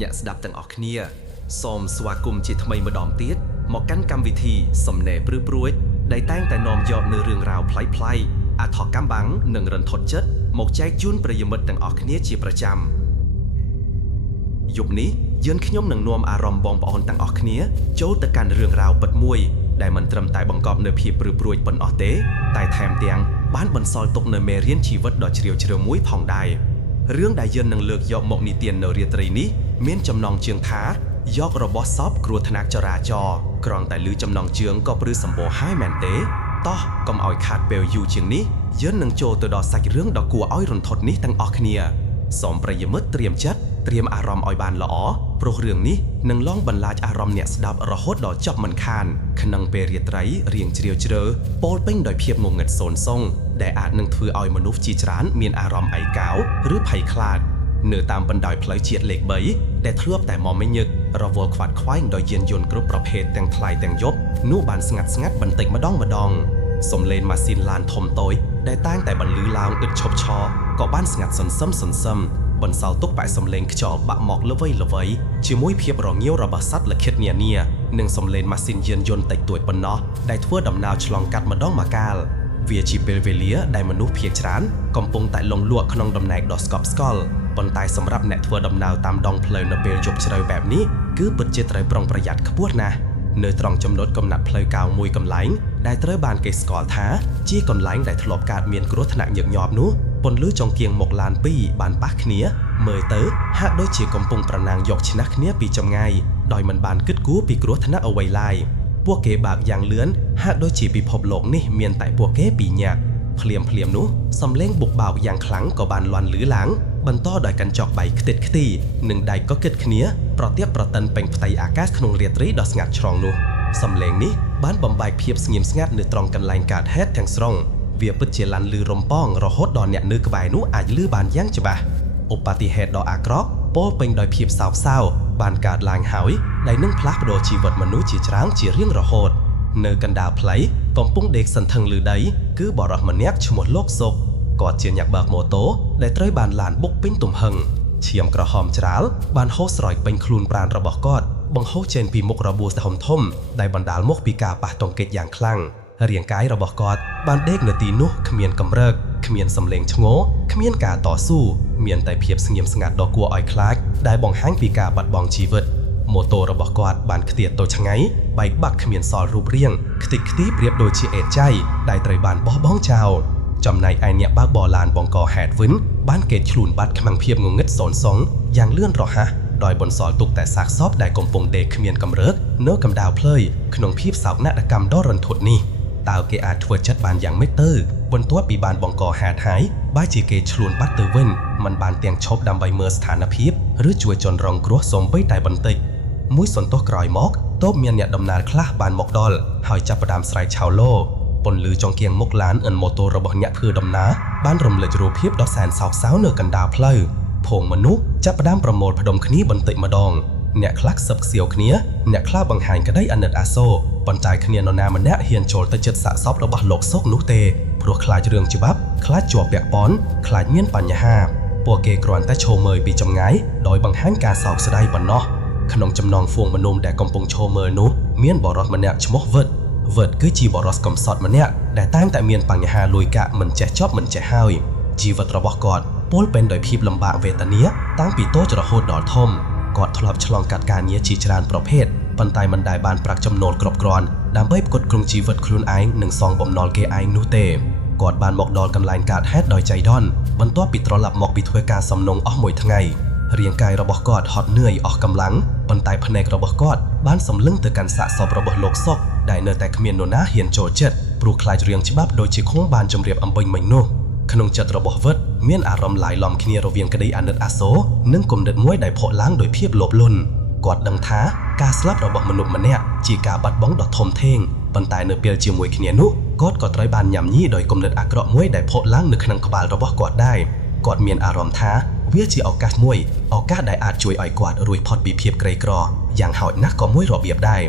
អ្នកស្ដាប់ទាំងអស់គ្នាសូមស្វាគមន៍ជាថ្មីម្ដងទៀតមកកាន់កម្មវិធីសំណេរព្រឺព្រួយដែលតែងតែនាំយកនូវរឿងរ៉ាវប្លែកៗអត្ថកម្មបាំងនិងរន្ធត់ចិត្តមកចែកជូនប្រិយមិត្តទាំងអស់គ្នាជាប្រចាំយប់នេះយើងខ្ញុំនឹងនាំអារម្មណ៍បងប្អូនទាំងអស់គ្នាចូលទៅកាន់រឿងរ៉ាវពិតមួយដែលមិនត្រឹមតែបង្កប់នូវភាពព្រឺព្រួយប៉ុណ្ណោះទេតែថែមទាំងបានបន្សល់ទុកនូវមេរៀនជីវិតដ៏ជ្រាលជ្រៅមួយផងដែររឿងដែលយើងនឹងលើកយកមកនិទាននៅរាត្រីនេះមានចំណងជើងថាយករបស់សពគ្រោះថ្នាក់ចរាចរណ៍គ្រាន់តែឮចំណងជើងក៏ព្រឺសម្បូរហើយមែនទេតោះកុំឲ្យខាតពេលយូរជាងនេះយើងនឹងចូលទៅដល់សាច់រឿងដ៏គួរឲ្យរន្ធត់នេះទាំងអស់គ្នាសូមប្រិយមិត្តត្រៀមចិត្តត្រៀមអារម្មណ៍ឲ្យបានល្អព្រោះរឿងនេះនឹងលងបន្លាចអារម្មណ៍អ្នកស្ដាប់រហូតដល់ចប់មិនខានក្នុងពេលរាត្រីរៀងជ្រាលជ្រៅពោលពេញដោយភាពងងឹតសូន្យសុងដែលអាចនឹងធ្វើឲ្យមនុស្សជាច្រើនមានអារម្មណ៍ឯកោឬភ័យខ្លាចនៅតាមបណ្ដោយផ្លូវជាតិលេខ3ដែលធ្លាប់តែមកញឹករវល់ខ្វាត់ខ្វែងដោយយានយន្តគ្រប់ប្រភេទទាំងថ្លៃទាំងយប់នោះបានស្ងាត់បន្តិចម្ដងសំឡេងម៉ាស៊ីនឡានធំតូចដែលតែងតែបន្លឺឡើងឥតឈប់ឈរក៏បានស្ងាត់សន្សឹមបន្សល់ទុកបែកសំឡេងខ្យល់បាក់មកល្វីជាមួយភាពរងាវរបស់សត្វលិខិតនានានិងសំឡេងម៉ាស៊ីនយានយន្តតិចតួចប៉ុណ្ណោះដែលធ្វើដំណើរឆ្លងកាត់ម្ដងម្កាលវាជាពេលវេលាដែលមនុស្សភាគច្រើនកំពុងតែលងលក់ក្នុងដំណេកដ៏ស្កប់ស្កល់ប៉ុន្តែសម្រាប់អ្នកធ្វើដំណើរតាមដងផ្លូវនៅពេលយប់ជ្រៅបែបនេះគឺពិតជាត្រូវប្រុងប្រយ័ត្នខ្ពស់ណាស់នៅត្រង់ចំណុចកំណាត់ផ្លូវកោងមួយកន្លែងដែលត្រូវបានគេស្គាល់ថាជាកន្លែងដែលធ្លាប់កើតមានគ្រោះថ្នាក់ញឹកញាប់នោះពន្លឺចង្គៀងមកឡាន2បានប៉ះគ្នាមើលទៅហាក់ដូចជាកំពុងប្រណាំងយកឈ្នះគ្នាពីចម្ងាយដោយមិនបានគិតគូរពីគ្រោះថ្នាក់អ្វីឡើយពួកគេបើកយ៉ាងលឿនហាក់ដូចជាពិភពលោកនេះមានតែពួកគេពីរញាក់ភ្លាមនោះសំឡេងបុកបោកយ៉ាងខ្លាំងក៏បានលាន់ឮឡើងបន្តដោយកញ្ចក់បែកខ្ទេចខ្ទីនិងដៃក៏គិតគ្នាប្រទាបប្រតិនពេញផ្ទៃអាកាសក្នុងរាត្រីដ៏ស្ងាត់ជ្រងនោះសំឡេងនេះបានបំបែកភាពស្ងៀមស្ងាត់នៅត្រង់កន្លែងកើតហេតុទាំងស្រុងវាពិតជាលាន់ឮរំពងរហូតដល់អ្នកនៅក្បែរនោះអាចឮបានយ៉ាងច្បាស់ឧបតិហេតុដ៏អាក្រក់ពោលពេញដោយភាពសោកសៅបានកើតឡើងហើយដែលនឹងផ្លាស់ប្ដូរជីវិតមនុស្សជាច្រើនជារៀងរហូតនៅកណ្ដាលផ្លូវកំពុងដេកសន្ធឹងលើដីគឺបរិសម្នាក់ឈ្មោះលោកសុកគាត់ជាអ្នកបើកម៉ូតូដែលត្រូវបានឡានបុកពេញទំហឹងឈាមក្រហមច្រាលបានហូរស្រោចពេញខ្លួនប្រាណរបស់គាត់បង្ហូរចេញពីមុខរបួសធំដែលបណ្ដាលមកពីការប៉ះទង្គិចយ៉ាងខ្លាំងរាងកាយរបស់គាត់បានដេកនៅទីនោះគ្មានកម្រើកគ្មានសំឡេងឈ្ងោគ្មានការតស៊ូមានតែភាពស្ងៀមស្ងាត់ដ៏គួរឲ្យខ្លាចដែលបង្ហាញពីការបាត់បង់ជីវិតម៉ូតូរបស់គាត់បានខ្ទាតទៅឆ្ងាយបែកបាក់គ្មានសល់រូបរាងខ្ទេចខ្ទីប្រៀបដូចជាអេតចៃដែលត្រូវបានបោះបង់ចោលចំណែកឯអ្នកបើកបរឡានបង្កហេតុវិញបានកេតខ្លួនបាត់ខ្មាំងភាពងងឹតសូន្យសុងយ៉ាងលឿនរហ័សដោយបន្សល់ទុកតែសាកសពដែលកំពុងដេកគ្មានកម្រើកនៅកម្ដៅផ្លូវក្នុងភាពសោកនាដកម្មដ៏រន្ធត់នេះតើគេអាចធ្វើចិត្តបានយ៉ាងម៉េចទៅបន្ទាប់ពីបានបង្កហេតុហើយបើជាគេឆ្លួនបាត់ទៅវិញมันបានទាំងឈប់ដើម្បីមើលស្ថានភាពឬជួយជនរងគ្រោះសូម្បីតែបន្តិចមួយសន្ទុះក្រោយមកទើបមានអ្នកដំណើរខ្លះបានមកដល់ហើយចាប់ផ្ដើមស្រែកឆៅឡូពន្លឺចង្គៀងមុខឡានម៉ូតូរបស់អ្នកធ្វើដំណើរបានរំលេចរូបភាពដ៏សែនសោកសៅនៅកណ្ដាលផ្លូវភងមនុស្សចាប់ផ្ដើមប្រមូលផ្ដុំគ្នាបន្តិចម្ដងអ្នកខ្លះខ្សឹបខ្សៀវគ្នាអ្នកខ្លះបង្ហាញក្តីអាណិតអាសូរប៉ុន្តែគ្មាននរណាម្នាក់ហ៊ានចូលទៅជិតសាកសពរបស់លោកសុកនោះទេព្រោះខ្លាចរឿងច្បាប់ខ្លាចជាប់ពាក់ព័ន្ធខ្លាចមានបញ្ហាពួកគេគ្រាន់តែឈរមើលពីចម្ងាយដោយបង្ហាញការសោកស្ដាយប៉ុណ្ណោះក្នុងចំណងហ្វូងមនុស្សដែលកំពុងឈរមើលនោះមានបរិសម្នាក់ឈ្មោះវិតគឺជាបរិសកំសត់ម្នាក់ដែលតែងតែមានបញ្ហាលួយកាក់មិនចេះចប់មិនចេះហើយជីវិតរបស់គាត់ពោលពេញដោយភាពលំបាកវេទនាតាំងពីតូចរហូតដល់ធំគាត់ធ្លាប់ឆ្លងកាត់ការងារជាច្រើនប្រភេទប៉ុន្តែមិនដែលបានប្រាក់ចំណូលគ្រប់គ្រាន់ដើម្បីផ្គត់ផ្គង់ជីវិតខ្លួនឯងនិងសងបំណុលគេឯងនោះទេគាត់បានមកដល់កន្លែងកើតហេតុដោយចៃដន្យបន្ទាប់ពីត្រឡប់មកពីធ្វើការសំណុំអស់មួយថ្ងៃរាងកាយរបស់គាត់ហត់នឿយអស់កម្លាំងប៉ុន្តែភ្នែករបស់គាត់បានសម្លឹងទៅកាន់សាកសពរបស់លោកសុកដែលនៅតែគ្មាននរណាហ៊ានចូលចិត្តព្រោះខ្លាចរឿងច្បាប់ដូចជាឃុំបានជម្រាបអំពេញមិញនោះក្នុងចិត្តរបស់វិតមានអារម្មណ៍ឡាយឡំគ្នារវាងក្តីអាណិតអាសូរនិងគំនិតមួយដែលភក់ឡើងដោយភាពលោភលន់គាត់ដឹងថាការស្លាប់របស់មនុស្សម្នាក់ជាការបាត់បង់ដ៏ធំធេងប៉ុន្តែនៅពេលជាមួយគ្នានោះគាត់ក៏ត្រូវបានញ៉ាំញីដោយគំនិតអាក្រក់មួយដែលភក់ឡើងនៅក្នុងក្បាលរបស់គាត់ដែរគាត់មានអារម្មណ៍ថាវាជាឱកាសមួយឱកាសដែលអាចជួយឲ្យគាត់រួចផុតពីភាពក្រីក្រយ៉ាងហោចណាស់ក៏មួយរបៀបដែរ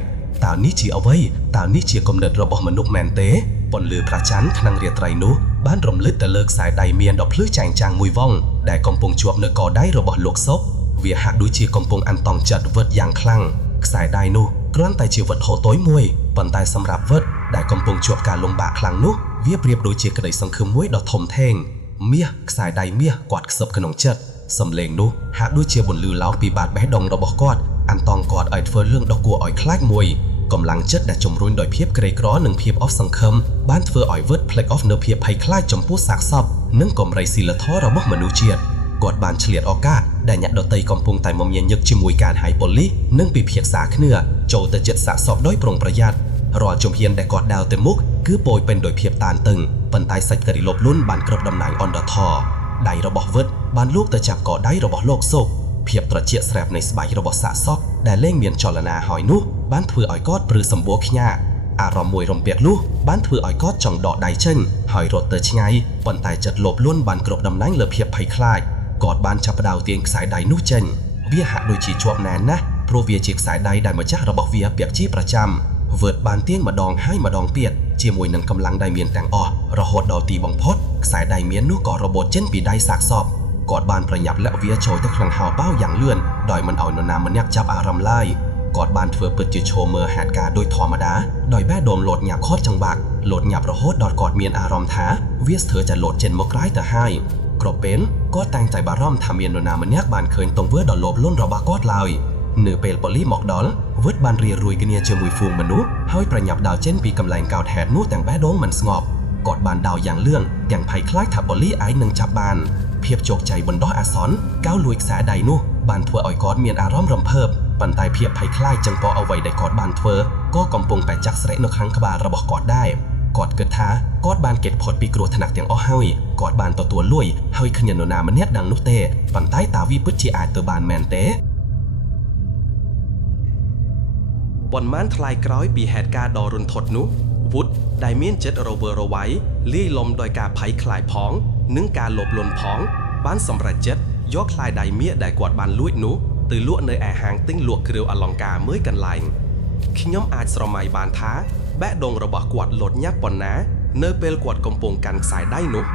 តើនេះជាអ្វីតើនេះជាគំនិតរបស់មនុស្សមែនទេពន្លឺព្រះច័ន្ទក្នុងរាត្រីនោះបានរំលឹកទៅលើខ្សែដៃមានដ៏ភ្លឺចែងចាំងមួយវងដែលកំពុងជាប់នៅកដៃរបស់លោកសុក វាហាក់ដូចជាកំពុងអានតង់ចិត្តវិតយ៉ាងខ្លាំងខ្សែដៃនោះគ្រាន់តែជាវត្ថុតូចមួយប៉ុន្តែសម្រាប់វិតដែលកំពុងជាប់ការលំបាកខ្លាំងនោះវាប្រៀបដូចជាក្តីសង្ឃឹមមួយដ៏ធំធេងមាសខ្សែដៃមាសគាត់ខ្សឹបក្នុងចិត្តសំឡេងនោះហាក់ដូចជាបន្លឺឡោកពីបាតបេះដូងរបស់គាត់អានតង់គាត់ឲ្យធ្វើរឿងដ៏គួរឲ្យខ្លាចមួយកម្លាំងចិត្តដែលជំរុញដោយភាពក្រីក្រនិងភាពអស់សង្ឃឹមបានធ្វើឲ្យវិតភ្លេចអស់នូវភាពភ័យខ្លាចចំពោះសាកសពនិងកម្រៃស៊ីលធម៌របស់មនុស្សជាតិគាត់បានឆ្លៀតឱកាសដែលអ្នកដទៃកំពុងតែមមាញឹកជាមួយការហៅប៉ូលីសនិងពិភាក្សាគ្នាចូលទៅជិតសាកសពដោយប្រុងប្រយ័ត្នរាល់ជំហានដែលគាត់ដើរទៅមុខគឺពោរពេញដោយភាពតានតឹងប៉ុន្តែសាច់ក្រីលបលុនបានគ្របតំណែងអន្តធរដៃរបស់វិតបានលូកទៅចាប់កដៃរបស់លោកសុកភាពត្រជាក់ស្រាប់នៃស្បែករបស់សាកសពដែលលែងមានចលនាហើយនោះបានធ្វើឲ្យគាត់ព្រឺសម្បួរខ្ញាក់អារម្មណ៍មួយរំពាត់លុះបានធ្វើឲ្យគាត់ចង់ដកដៃចេញហើយរត់ទៅឆ្ងាយប៉ុន្តែចិត្តលោភលន់បានគ្របតំណែងលើភាពភ័យខ្លាចគាត់បានចាប់ផ្ដើមទាញខ្សែដៃនោះចេញវាហាក់ដូចជាជាប់ណែនណាស់ព្រោះវាជាខ្សែដៃដែលម្ចាស់របស់វាពាក់ជាប្រចាំវិតបានទាញម្ដងហើយម្ដងទៀតជាមួយនឹងកម្លាំងដៃមានទាំងអស់រហូតដល់ទីបំផុតខ្សែដៃមាននោះក៏របូតចេញពីដៃសាកសពគាត់បានប្រញាប់លាក់វាចូលទៅក្នុងហោប៉ៅយ៉ាងលឿនដោយមិនឲ្យនរណាម្នាក់ចាប់អារម្មណ៍ឡើយគាត់បានធ្វើពិតជាឈរមើលហេតុការណ៍ដូចធម្មតាដោយបេះដូងលោតញាប់ខត់ចង្វាក់លោតញាប់រហូតដល់គាត់មានអារម្មណ៍ថាវាស្ទើរតែលោតចេញមកក្រៅទៅហើយគ្រប់ពេលគាត់តែងតែបារម្ភថាមាននរណាម្នាក់បានឃើញទង្វើដ៏លោភលន់របស់គាត់ឡើយនៅពេលប៉ូលីសមកដល់វិតបានរៀបរួយគ្នាជាមួយហ្វូងមនុស្សហើយប្រញាប់ដើរចេញពីកន្លែងកោតហេតុនោះទាំងបេះដូងមិនស្ងប់គាត់បានដើរយ៉ាងលឿនទាំងភ័យខ្លាចថាប៉ូលីសអាចនឹងចាប់បានភាពជោគជ័យបណ្ដោះអាសន្នកៅលួចខ្សែដៃនោះបានធ្វើឲ្យគាត់មានអារម្មណ៍រំភើបប៉ុន្តែភាពភ័យខ្លាចចំពោះអ្វីដែលគាត់បានធ្វើក៏កំពុងតែចាក់ស្រែកនៅខាងក្បាលរបស់គាត់ដែរគាត់គិតថាគាត់បានគេចផុតពីគ្រោះថ្នាក់ទាំងអស់ហើយគាត់បានទទួលលួយហើយគ្មាននរណាម្នាក់ដឹងនោះទេប៉ុន្តែតើវាពិតជាអាចទៅបានមែនទេប៉ុន្មានថ្លៃក្រោយពីហេតុការណ៍ដ៏រន្ធត់នោះវុឌដែលមានចិត្តរវើរវាយលាយលំដោយការភ័យខ្លាចផងនិងការលោភលន់ផងបានសម្រេចចិត្តយកខ្សែដៃមាសដែលគាត់បានលួចនោះទៅលក់នៅឯហាងទិញលក់គ្រឿងអលង្ការមួយកន្លែងខ្ញុំអាចស្រមៃបានថាបេះដូងរបស់គាត់លោតញាប់ប៉ុណ្ណានៅពេលគាត់កំពុងកាន់ខ្សែដៃនោះ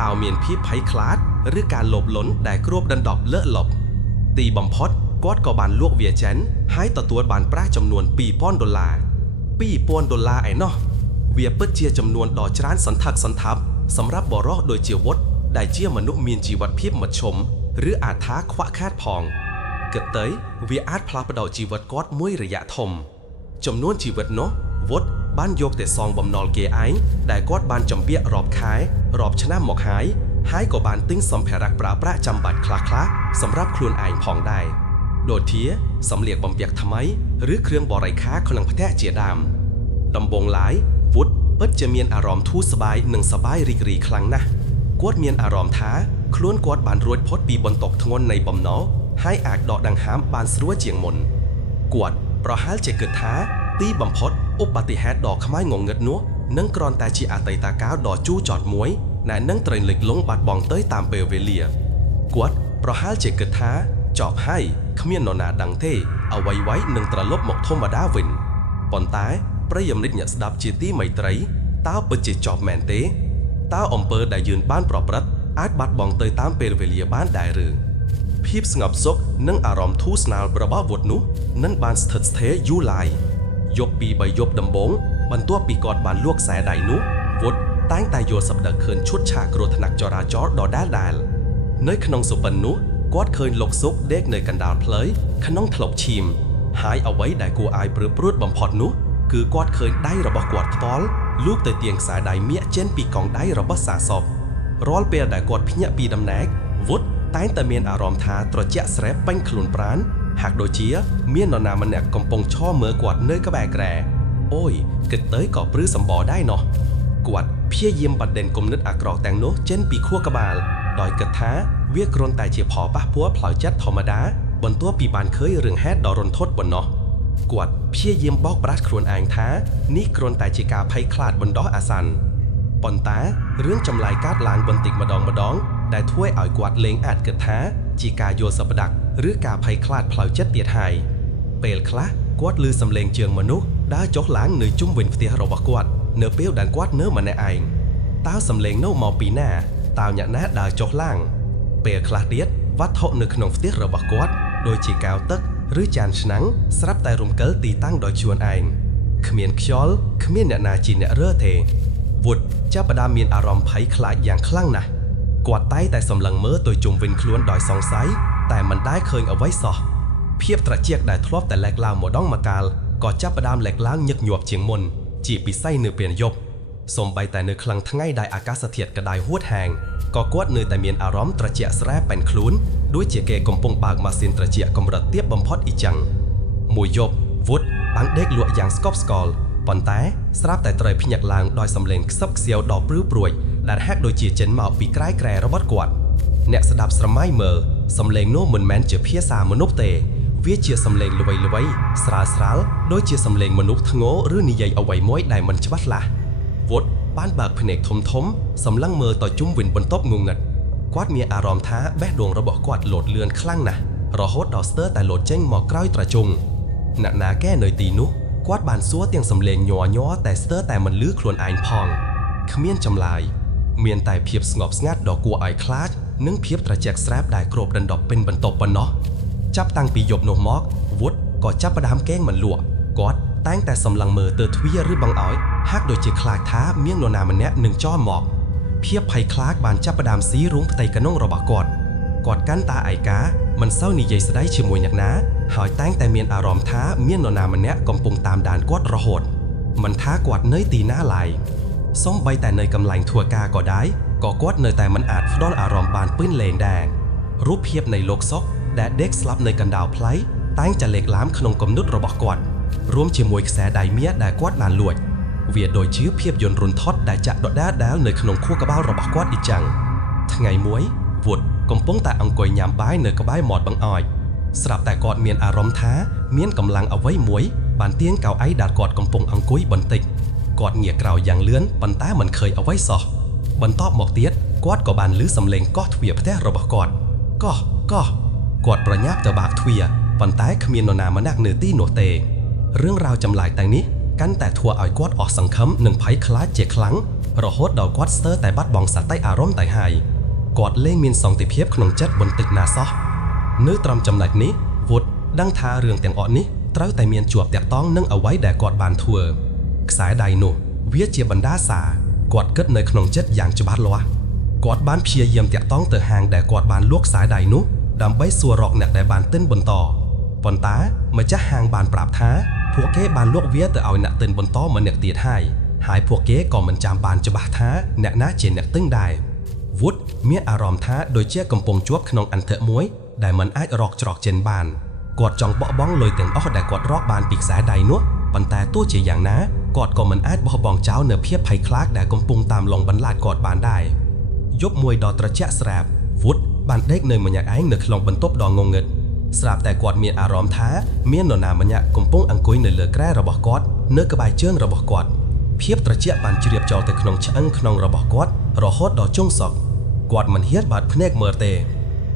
តើមានភាពភ័យខ្លាចឬការលោភលន់ដែលគ្របដណ្ដប់លើកលប់ទីបំផុតគាត់ក៏បានលក់វាចេញហើយទទួលបានប្រាក់ចំនួន$2,000 $2,000ឯណោះវាពិតជាចំនួនដ៏ច្រើនសន្ធឹកសន្ធាប់សម្រាប់បរិសុទ្ធដូចជាវុឌដែលជាមនុស្សមានជីវភាពមធ្យមឬអាចថាខ្វះខាតផងគិតទៅវាអាចផ្លាស់ប្ដូរជីវិតគាត់មួយរយៈធំចំនួនជីវិតនោះវុឌបានយកតែសងបំណុលគេឯងដែលគាត់បានចំពាក់រាប់ខែរាប់ឆ្នាំមកហើយក៏បានទិញសម្ភារៈប្រើប្រាស់ចាំបាច់ខ្លះៗសម្រាប់ខ្លួនឯងផងដែរដូចជាសម្លៀកបំពាក់ថ្មីឬគ្រឿងបរិក្ខារក្នុងផ្ទះជាដើមដំបូងឡើយវុឌពិតជាមានអារម្មណ៍ធូរស្បើយនិងសប្បាយរីករាយខ្លាំងណាស់គាត់មានអារម្មណ៍ថាខ្លួនគាត់បានរួចផុតពីបន្ទុកធ្ងន់នៃបំណុលហើយអាចដកដង្ហើមបានស្រួលជាងមុនគាត់ប្រហែលជាគិតថាទីបំផុតឧបតិហេតុដ៏ខ្មៅងងឹតនោះនឹងគ្រាន់តែជាអតីតកាលដ៏ជូរចត់មួយដែលនឹងត្រូវលេចលង់បាត់បង់ទៅតាមពេលវេលាគាត់ប្រហែលជាគិតថាចប់ហើយគ្មាននរណាដឹងទេអ្វីៗនឹងត្រឡប់មកធម្មតាវិញប៉ុន្តែប្រិយមិត្តអ្នកស្ដាប់ជាទីមេត្រីតើពិតជាចប់មែនទេតើអំពើដែលយើងបានប្រព្រឹត្តអាចបាត់បង់ទៅតាមពេលវេលាបានដែរឬភាពស្ងប់សុខនិងអារម្មណ៍ធូរស្រាលរបស់វុឌនោះនឹងបានស្ថិតស្ថេរយូរឡើយយប់ពី3យប់ដំបូងបន្ទាប់ពីគាត់បានលួចខ្សែដៃនោះវុឌតែងតែយល់សម្ដេចឃើញឈុតឆាកគ្រោះថ្នាក់ចរាចរណ៍ដដែលនៅក្នុងសុបិននោះគាត់ឃើញលោកសុកដេកនៅកណ្ដាលផ្លូវក្នុងថ្លុកឈាមហើយអ្វីដែលគួរឲ្យព្រឺព្រួតបំផុតនោះគឺគាត់ឃើញដៃរបស់គាត់ផ្ទាល់លូកទៅទាញខ្សែដៃមាសចេញពីកងដៃរបស់សាសពរាល់ពេលដែលគាត់ភ្ញាក់ពីដំណេកវុឌតែងតែមានអារម្មណ៍ថាត្រជាក់ស្រែពេញខ្លួនប្រាណហាក់ដូចជាមាននរណាម្នាក់កំពុងឈរមើលគាត់នៅក្បែរគ្រែអូយគិតទៅក៏ព្រឺសម្បល់ដែរណោះគាត់ព្យាយាមបដិសេធគំនិតអាក្រក់ទាំងនោះចេញពីខួរក្បាលដោយគិតថាវាគ្រាន់តែជាផលប៉ះពាល់ផ្លូវចិត្តធម្មតាបន្ទាប់ពីបានឃើញរឿងហេតុដ៏រន្ធត់ប៉ុណ្ណោះគាត់ព្យាយាមបោកប្រាស់ខ្លួនឯងថានេះគ្រាន់តែជាការភ័យខ្លាចបណ្ដោះអាសន្នប៉ុន្តែរឿងចម្លែកកើតឡើងបន្តិចម្ដងដែលធ្វើឲ្យគាត់លែងអាចគិតថាជាការយល់សប្តាហ៍ឬការភ័យខ្លាចផ្លូវចិត្តទៀតហើយពេលខ្លះគាត់ឮសំឡេងជើងមនុស្សដើរចុះឡើងនៅជុំវិញផ្ទះរបស់គាត់នៅពេលដែលគាត់នៅម្នាក់ឯងតើសំឡេងនោះមកពីណាតើអ្នកណាដើរចុះឡើងពេលខ្លះទៀត វត្ថុនៅក្នុងផ្ទះរបស់គាត់ដូចជាកៅទឹកឬចានឆ្នាំងស្រាប់តែរំកិលទីតាំងដោយខ្លួនឯងគ្មានខ្យល់គ្មានអ្នកណាជាអ្នករើទេវុឌ្ឍចាប់ផ្ដើមមានអារម្មណ៍ភ័យខ្លាចយ៉ាងខ្លាំងណាស់គាត់តែសម្លឹងមើលទៅជុំវិញខ្លួនដោយសង្ស័យតែមិនដែលឃើញអ្វីសោះភាពត្រជាក់ដែលធ្លាប់តែលេចឡើងម្ដងម្កាលក៏ចាប់ផ្ដើមលេចឡើងញឹកញាប់ជាងមុនជាពិសេសនៅពេលយប់សូម្បីតែនៅក្លឹងថ្ងៃដែលអាកាសធាតុក្តៅហួតហែងក៏គាត់នៅតែមានអារម្មណ៍ត្រជាក់ស្រែពេញខ្លួនដូចជាគេកំពុងបើកម៉ាស៊ីនត្រជាក់កម្រិតទាបបំផុតអ៊ីចឹងមួយយប់វុឌ្ឍបានដេកលក់យ៉ាងស្កប់ស្កល់ប៉ុន្តែស្រាប់តែត្រូវភ្ញាក់ឡើងដោយសំឡេងខ្សឹបខ្សៀវដ៏ព្រឺព្រួយដែលហាក់ដូចជាចេញមកពីក្រែរបស់គាត់អ្នកស្ដាប់ស្រមៃមើលសំឡេងនោះមិនមែនជាភាសាមនុស្សទេវាជាសំឡេងល្វីៗស្រាលដូចជាសំឡេងមនុស្សធ្ងរឬនិយាយអ្វីមួយដែលមិនច្បាស់លាស់វុឌ្ឍបានបើកភ្នែកធំសម្លឹងមើលទៅជុំវិញបន្ទប់ងងឹតគាត់មានអារម្មណ៍ថាបេះដូងរបស់គាត់លោតលឿនខ្លាំងណាស់រហូតដល់ស្ទើរតែលោតចេញមកក្រោយត្រជុងអ្នកណាកែនៅទីនោះគាត់បានសួរទាំងសំឡេងញ័រតែស្ទើរតែមិនឮខ្លួនឯងផងគ្មានចម្លើយមានតែភាពស្ងប់ស្ងាត់ដ៏គួរឲ្យខ្លាចនិងភាពត្រជាក់ស្រែបដែលគ្របដណ្ដប់ពេញបន្ទប់ប៉ុណ្ណោះចាប់តាំងពីយប់នោះមកវុឌ្ឍក៏ចាប់ផ្ដើមកេងមិនលក់គាត់តែងតែសម្លឹងមើលទៅទ្វារឬបង្អោយហាក់ដូចជាខ្លាចថាមាននរណាម្នាក់នឹងចោលមកភាពភ័យខ្លាចបានចាប់ផ្ដើមស៊ីរូងផ្ទៃកណ្ដុងរបស់គាត់កាន់តែឯកាមិនសូវនិយាយស្ដីជាមួយអ្នកណាហើយតែងតែមានអារម្មណ៍ថាមាននរណាម្នាក់កំពុងតាមដានគាត់រហូតមិនថាគាត់នៅទីណាឡើយសូម្បីតែនៅកន្លែងធ្វើការក៏ដែរក៏គាត់នៅតែមិនអាចផ្ដល់អារម្មណ៍បានពេញលេងដែររូបភាពនៃលោកសុកដែលដេកស្លាប់នៅកណ្ដាលផ្លូវតែងតែលេចឡើងក្នុងគំនិតរបស់គាត់រួមជាមួយខ្សែដៃមាសដែលគាត់បានលួចវាដូចជាភាពយន្តរុនថត់ដែលចាក់ដដែលនៅក្នុងខួរក្បាលរបស់គាត់អ៊ីចឹងថ្ងៃមួយវុឌ្ឍកំពុងតែអង្គុយញ៉ាំបាយនៅក្បែរមាត់បង្អោយស្រាប់តែគាត់មានអារម្មណ៍ថាមានកម្លាំងអ្វីមួយបានទាញកៅអីដែលគាត់កំពុងអង្គុយបន្តិចគាត់ងាកក្រោយយ៉ាងលឿនប៉ុន្តែមិនឃើញអ្វីសោះបន្ទាប់មកទៀតគាត់ក៏បានឮសំឡេងកោះទ្វារផ្ទះរបស់គាត់កោះគាត់ប្រញាប់ទៅបើកទ្វារប៉ុន្តែគ្មាននរណាម្នាក់នៅទីនោះទេរឿងរ៉ាវចម្លែកទាំងនេះកាន់តែធ្វើឲ្យគាត់អស់សង្ឃឹមនិងភ័យខ្លាចជាខ្លាំងរហូតដល់គាត់ស្ទើរតែបាត់បង់សតិអារម្មណ៍ទៅហើយគាត់លែងមានសន្តិភាពក្នុងចិត្តបន្តិចណាសោះនៅត្រង់ចំណុចនេះវុឌ្ឍដឹងថារឿងទាំងអស់នេះត្រូវតែមានជាប់តាក់ទងនឹងអ្វីដែលគាត់បានធ្វើខ្សែដៃនោះវាជាបណ្ដាសាគាត់គិតនៅក្នុងចិត្តយ៉ាងច្បាស់លាស់គាត់បានព្យាយាមតាក់ទងទៅហាងដែលគាត់បានលក់ខ្សែដៃនោះដើម្បីសួររកអ្នកដែលបានទិញបន្តប៉ុន្តែម្ចាស់ហាងបានប្រាប់ថាពួកគេបានលក់វាទៅឲ្យអ្នកទិញបន្តម្នាក់ទៀតហើយពួកគេក៏មិនចាំបានច្បាស់ថាអ្នកណាជាអ្នកទិញដែរវុឌ្ឍមានអារម្មណ៍ថាដូចជាកំពុងជាប់ក្នុងអន្ទាក់មួយដែលមិនអាចរកច្រកចេញបានគាត់ចង់បោះបង់លុយទាំងអស់ដែលគាត់រកបានពីខ្សែដៃនោះប៉ុន្តែទោះជាយ៉ាងណាគាត់ក៏មិនអាចបោះបង់ចោលនៅភាពភ័យខ្លាចដែលកំពុងតាមឡងបន្លាចគាត់បានដែរយប់មួយដ៏ត្រជាក់ស្រាប់វុឌ្ឍបានដេកនៅម្នាក់ឯងនៅក្នុងបន្ទប់ដ៏ងងឹតស្រាប់តែគាត់មានអារម្មណ៍ថាមាននរណាម្នាក់កំពុងអង្គុយនៅលើគ្រែរបស់គាត់នៅក្បែរជើងរបស់គាត់ភាពត្រជាក់បានជ្រាបចូលទៅក្នុងឆ្អឹងក្នុងរបស់គាត់រហូតដល់ចុងសក់គាត់មិនហ៊ានបើកភ្នែកមើលទេ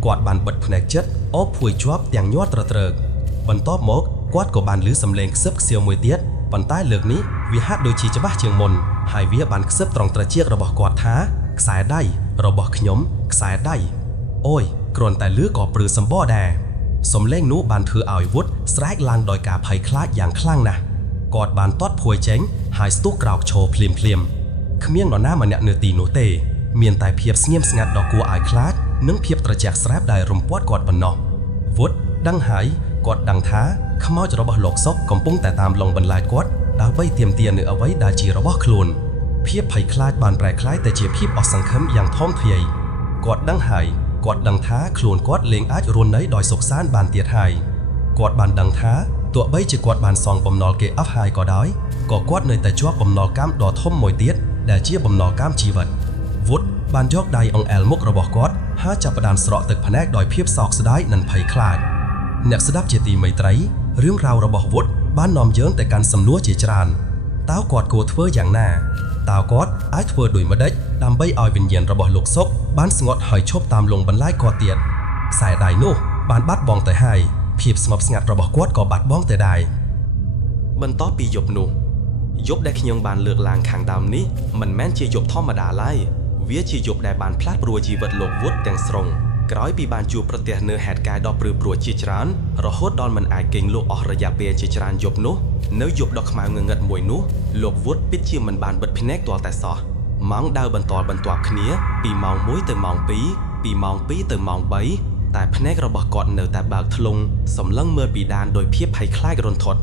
គាត់បានបិទភ្នែកជិតអូសភួយជាប់ទាំងញាត់ត្រត្រើកបន្ទាប់មកគាត់ក៏បានឮសំឡេងខ្សឹបខ្សៀវមួយទៀតប៉ុន្តែលើកនេះវាហាក់ដូចជាច្បាស់ជាងមុនហើយវាបានខ្សឹបត្រង់ត្រចៀករបស់គាត់ថាខ្សែដៃរបស់ខ្ញុំខ្សែដៃអូយគ្រាន់តែឮក៏ព្រឺសម្បោដែរសំឡេងនោះបានធ្វើឲ្យវុឌ្ឍស្រែកឡើងដោយការភ័យខ្លាចយ៉ាងខ្លាំងណាស់គាត់បានទាត់ភួយចេញហើយស្ទុះក្រោកឈរភ្លាមគ្មាននរណាម្នាក់នៅទីនោះទេមានតែភាពស្ងៀមស្ងាត់ដ៏គួរឲ្យខ្លាចនិងភាពត្រជាក់ស្រែបដែលរំពាត់គាត់ប៉ុណ្ណោះវុឌ្ឍដឹងហើយគាត់ដឹងថាខ្មោចរបស់លោកសុកកំពុងតែតាមឡងបន្លាចគាត់ដើម្បីទាមទារនៅអ្វីដែលជារបស់ខ្លួនភាពភ័យខ្លាចបានប្រែក្លាយទៅជាភាពអស់សង្ឃឹមយ៉ាងធំធាយគាត់ដឹងហើយគាត់ដឹងថាខ្លួនគាត់លែងអាចរស់នៅដោយសុខសាន្តបានទៀតហើយគាត់បានដឹងថាទោះបីជាគាត់បានសងបំណុលគេអស់ហើយក៏ដោយក៏គាត់នៅតែជាប់បំណុលកម្មដ៏ធំមួយទៀតដែលជាបំណុលកម្មជីវិតវុឌ្ឍបានយកដៃអង្អែលមុខរបស់គាត់ហើយចាប់ផ្ដើមស្រក់ទឹកភ្នែកដោយភាពសោកស្ដាយនិងភ័យខ្លាចអ្នកស្ដាប់ជាទីមេត្រីរឿងរ៉ាវរបស់វុឌ្ឍបាននាំយើងទៅកាន់សំណួរជាច្រើនតើគាត់គួរធ្វើយ៉ាងណាតើគាត់អាចធ្វើដូចម្តេចដើម្បីឲ្យវិញ្ញាណរបស់លោកសុកបានស្ងប់ហើយឈប់តាមលងបន្លាចគាត់ទៀតខ្សែដៃនោះបានបាត់បង់ទៅហើយភាពស្ងប់ស្ងាត់របស់គាត់ក៏បាត់បង់ទៅដែរបន្ទាប់ពីយប់នោះយប់ដែលខ្ញុំបានលើកឡើងខាងដើមនេះមិនមែនជាយប់ធម្មតាឡើយវាជាយប់ដែលបានផ្លាស់ប្រួលជីវិតលោកវុឌ្ឍទាំងស្រុង ក្រោយពីបានជួបប្រទះនៅហេតុការណ៍ដ៏ព្រឺព្រួចជាច្រើនរហូតដល់មិនអាចគេងលក់អស់រយៈពេលជាច្រើនយប់នោះនៅយប់ដ៏ខ្មៅងងឹតមួយនោះលោកវុឌ្ឍពិតជាមិនបានបិទភ្នែកទាល់តែសោះម៉ោងដើរបន្ទាប់គ្នាពីម៉ោង1ទៅម៉ោង2ពីម៉ោង2ទៅម៉ោង3តែភ្នែករបស់គាត់នៅតែបើកធ្លុងសម្លឹងមើលពីដានដោយភាពភ័យខ្លាចរន្ធត់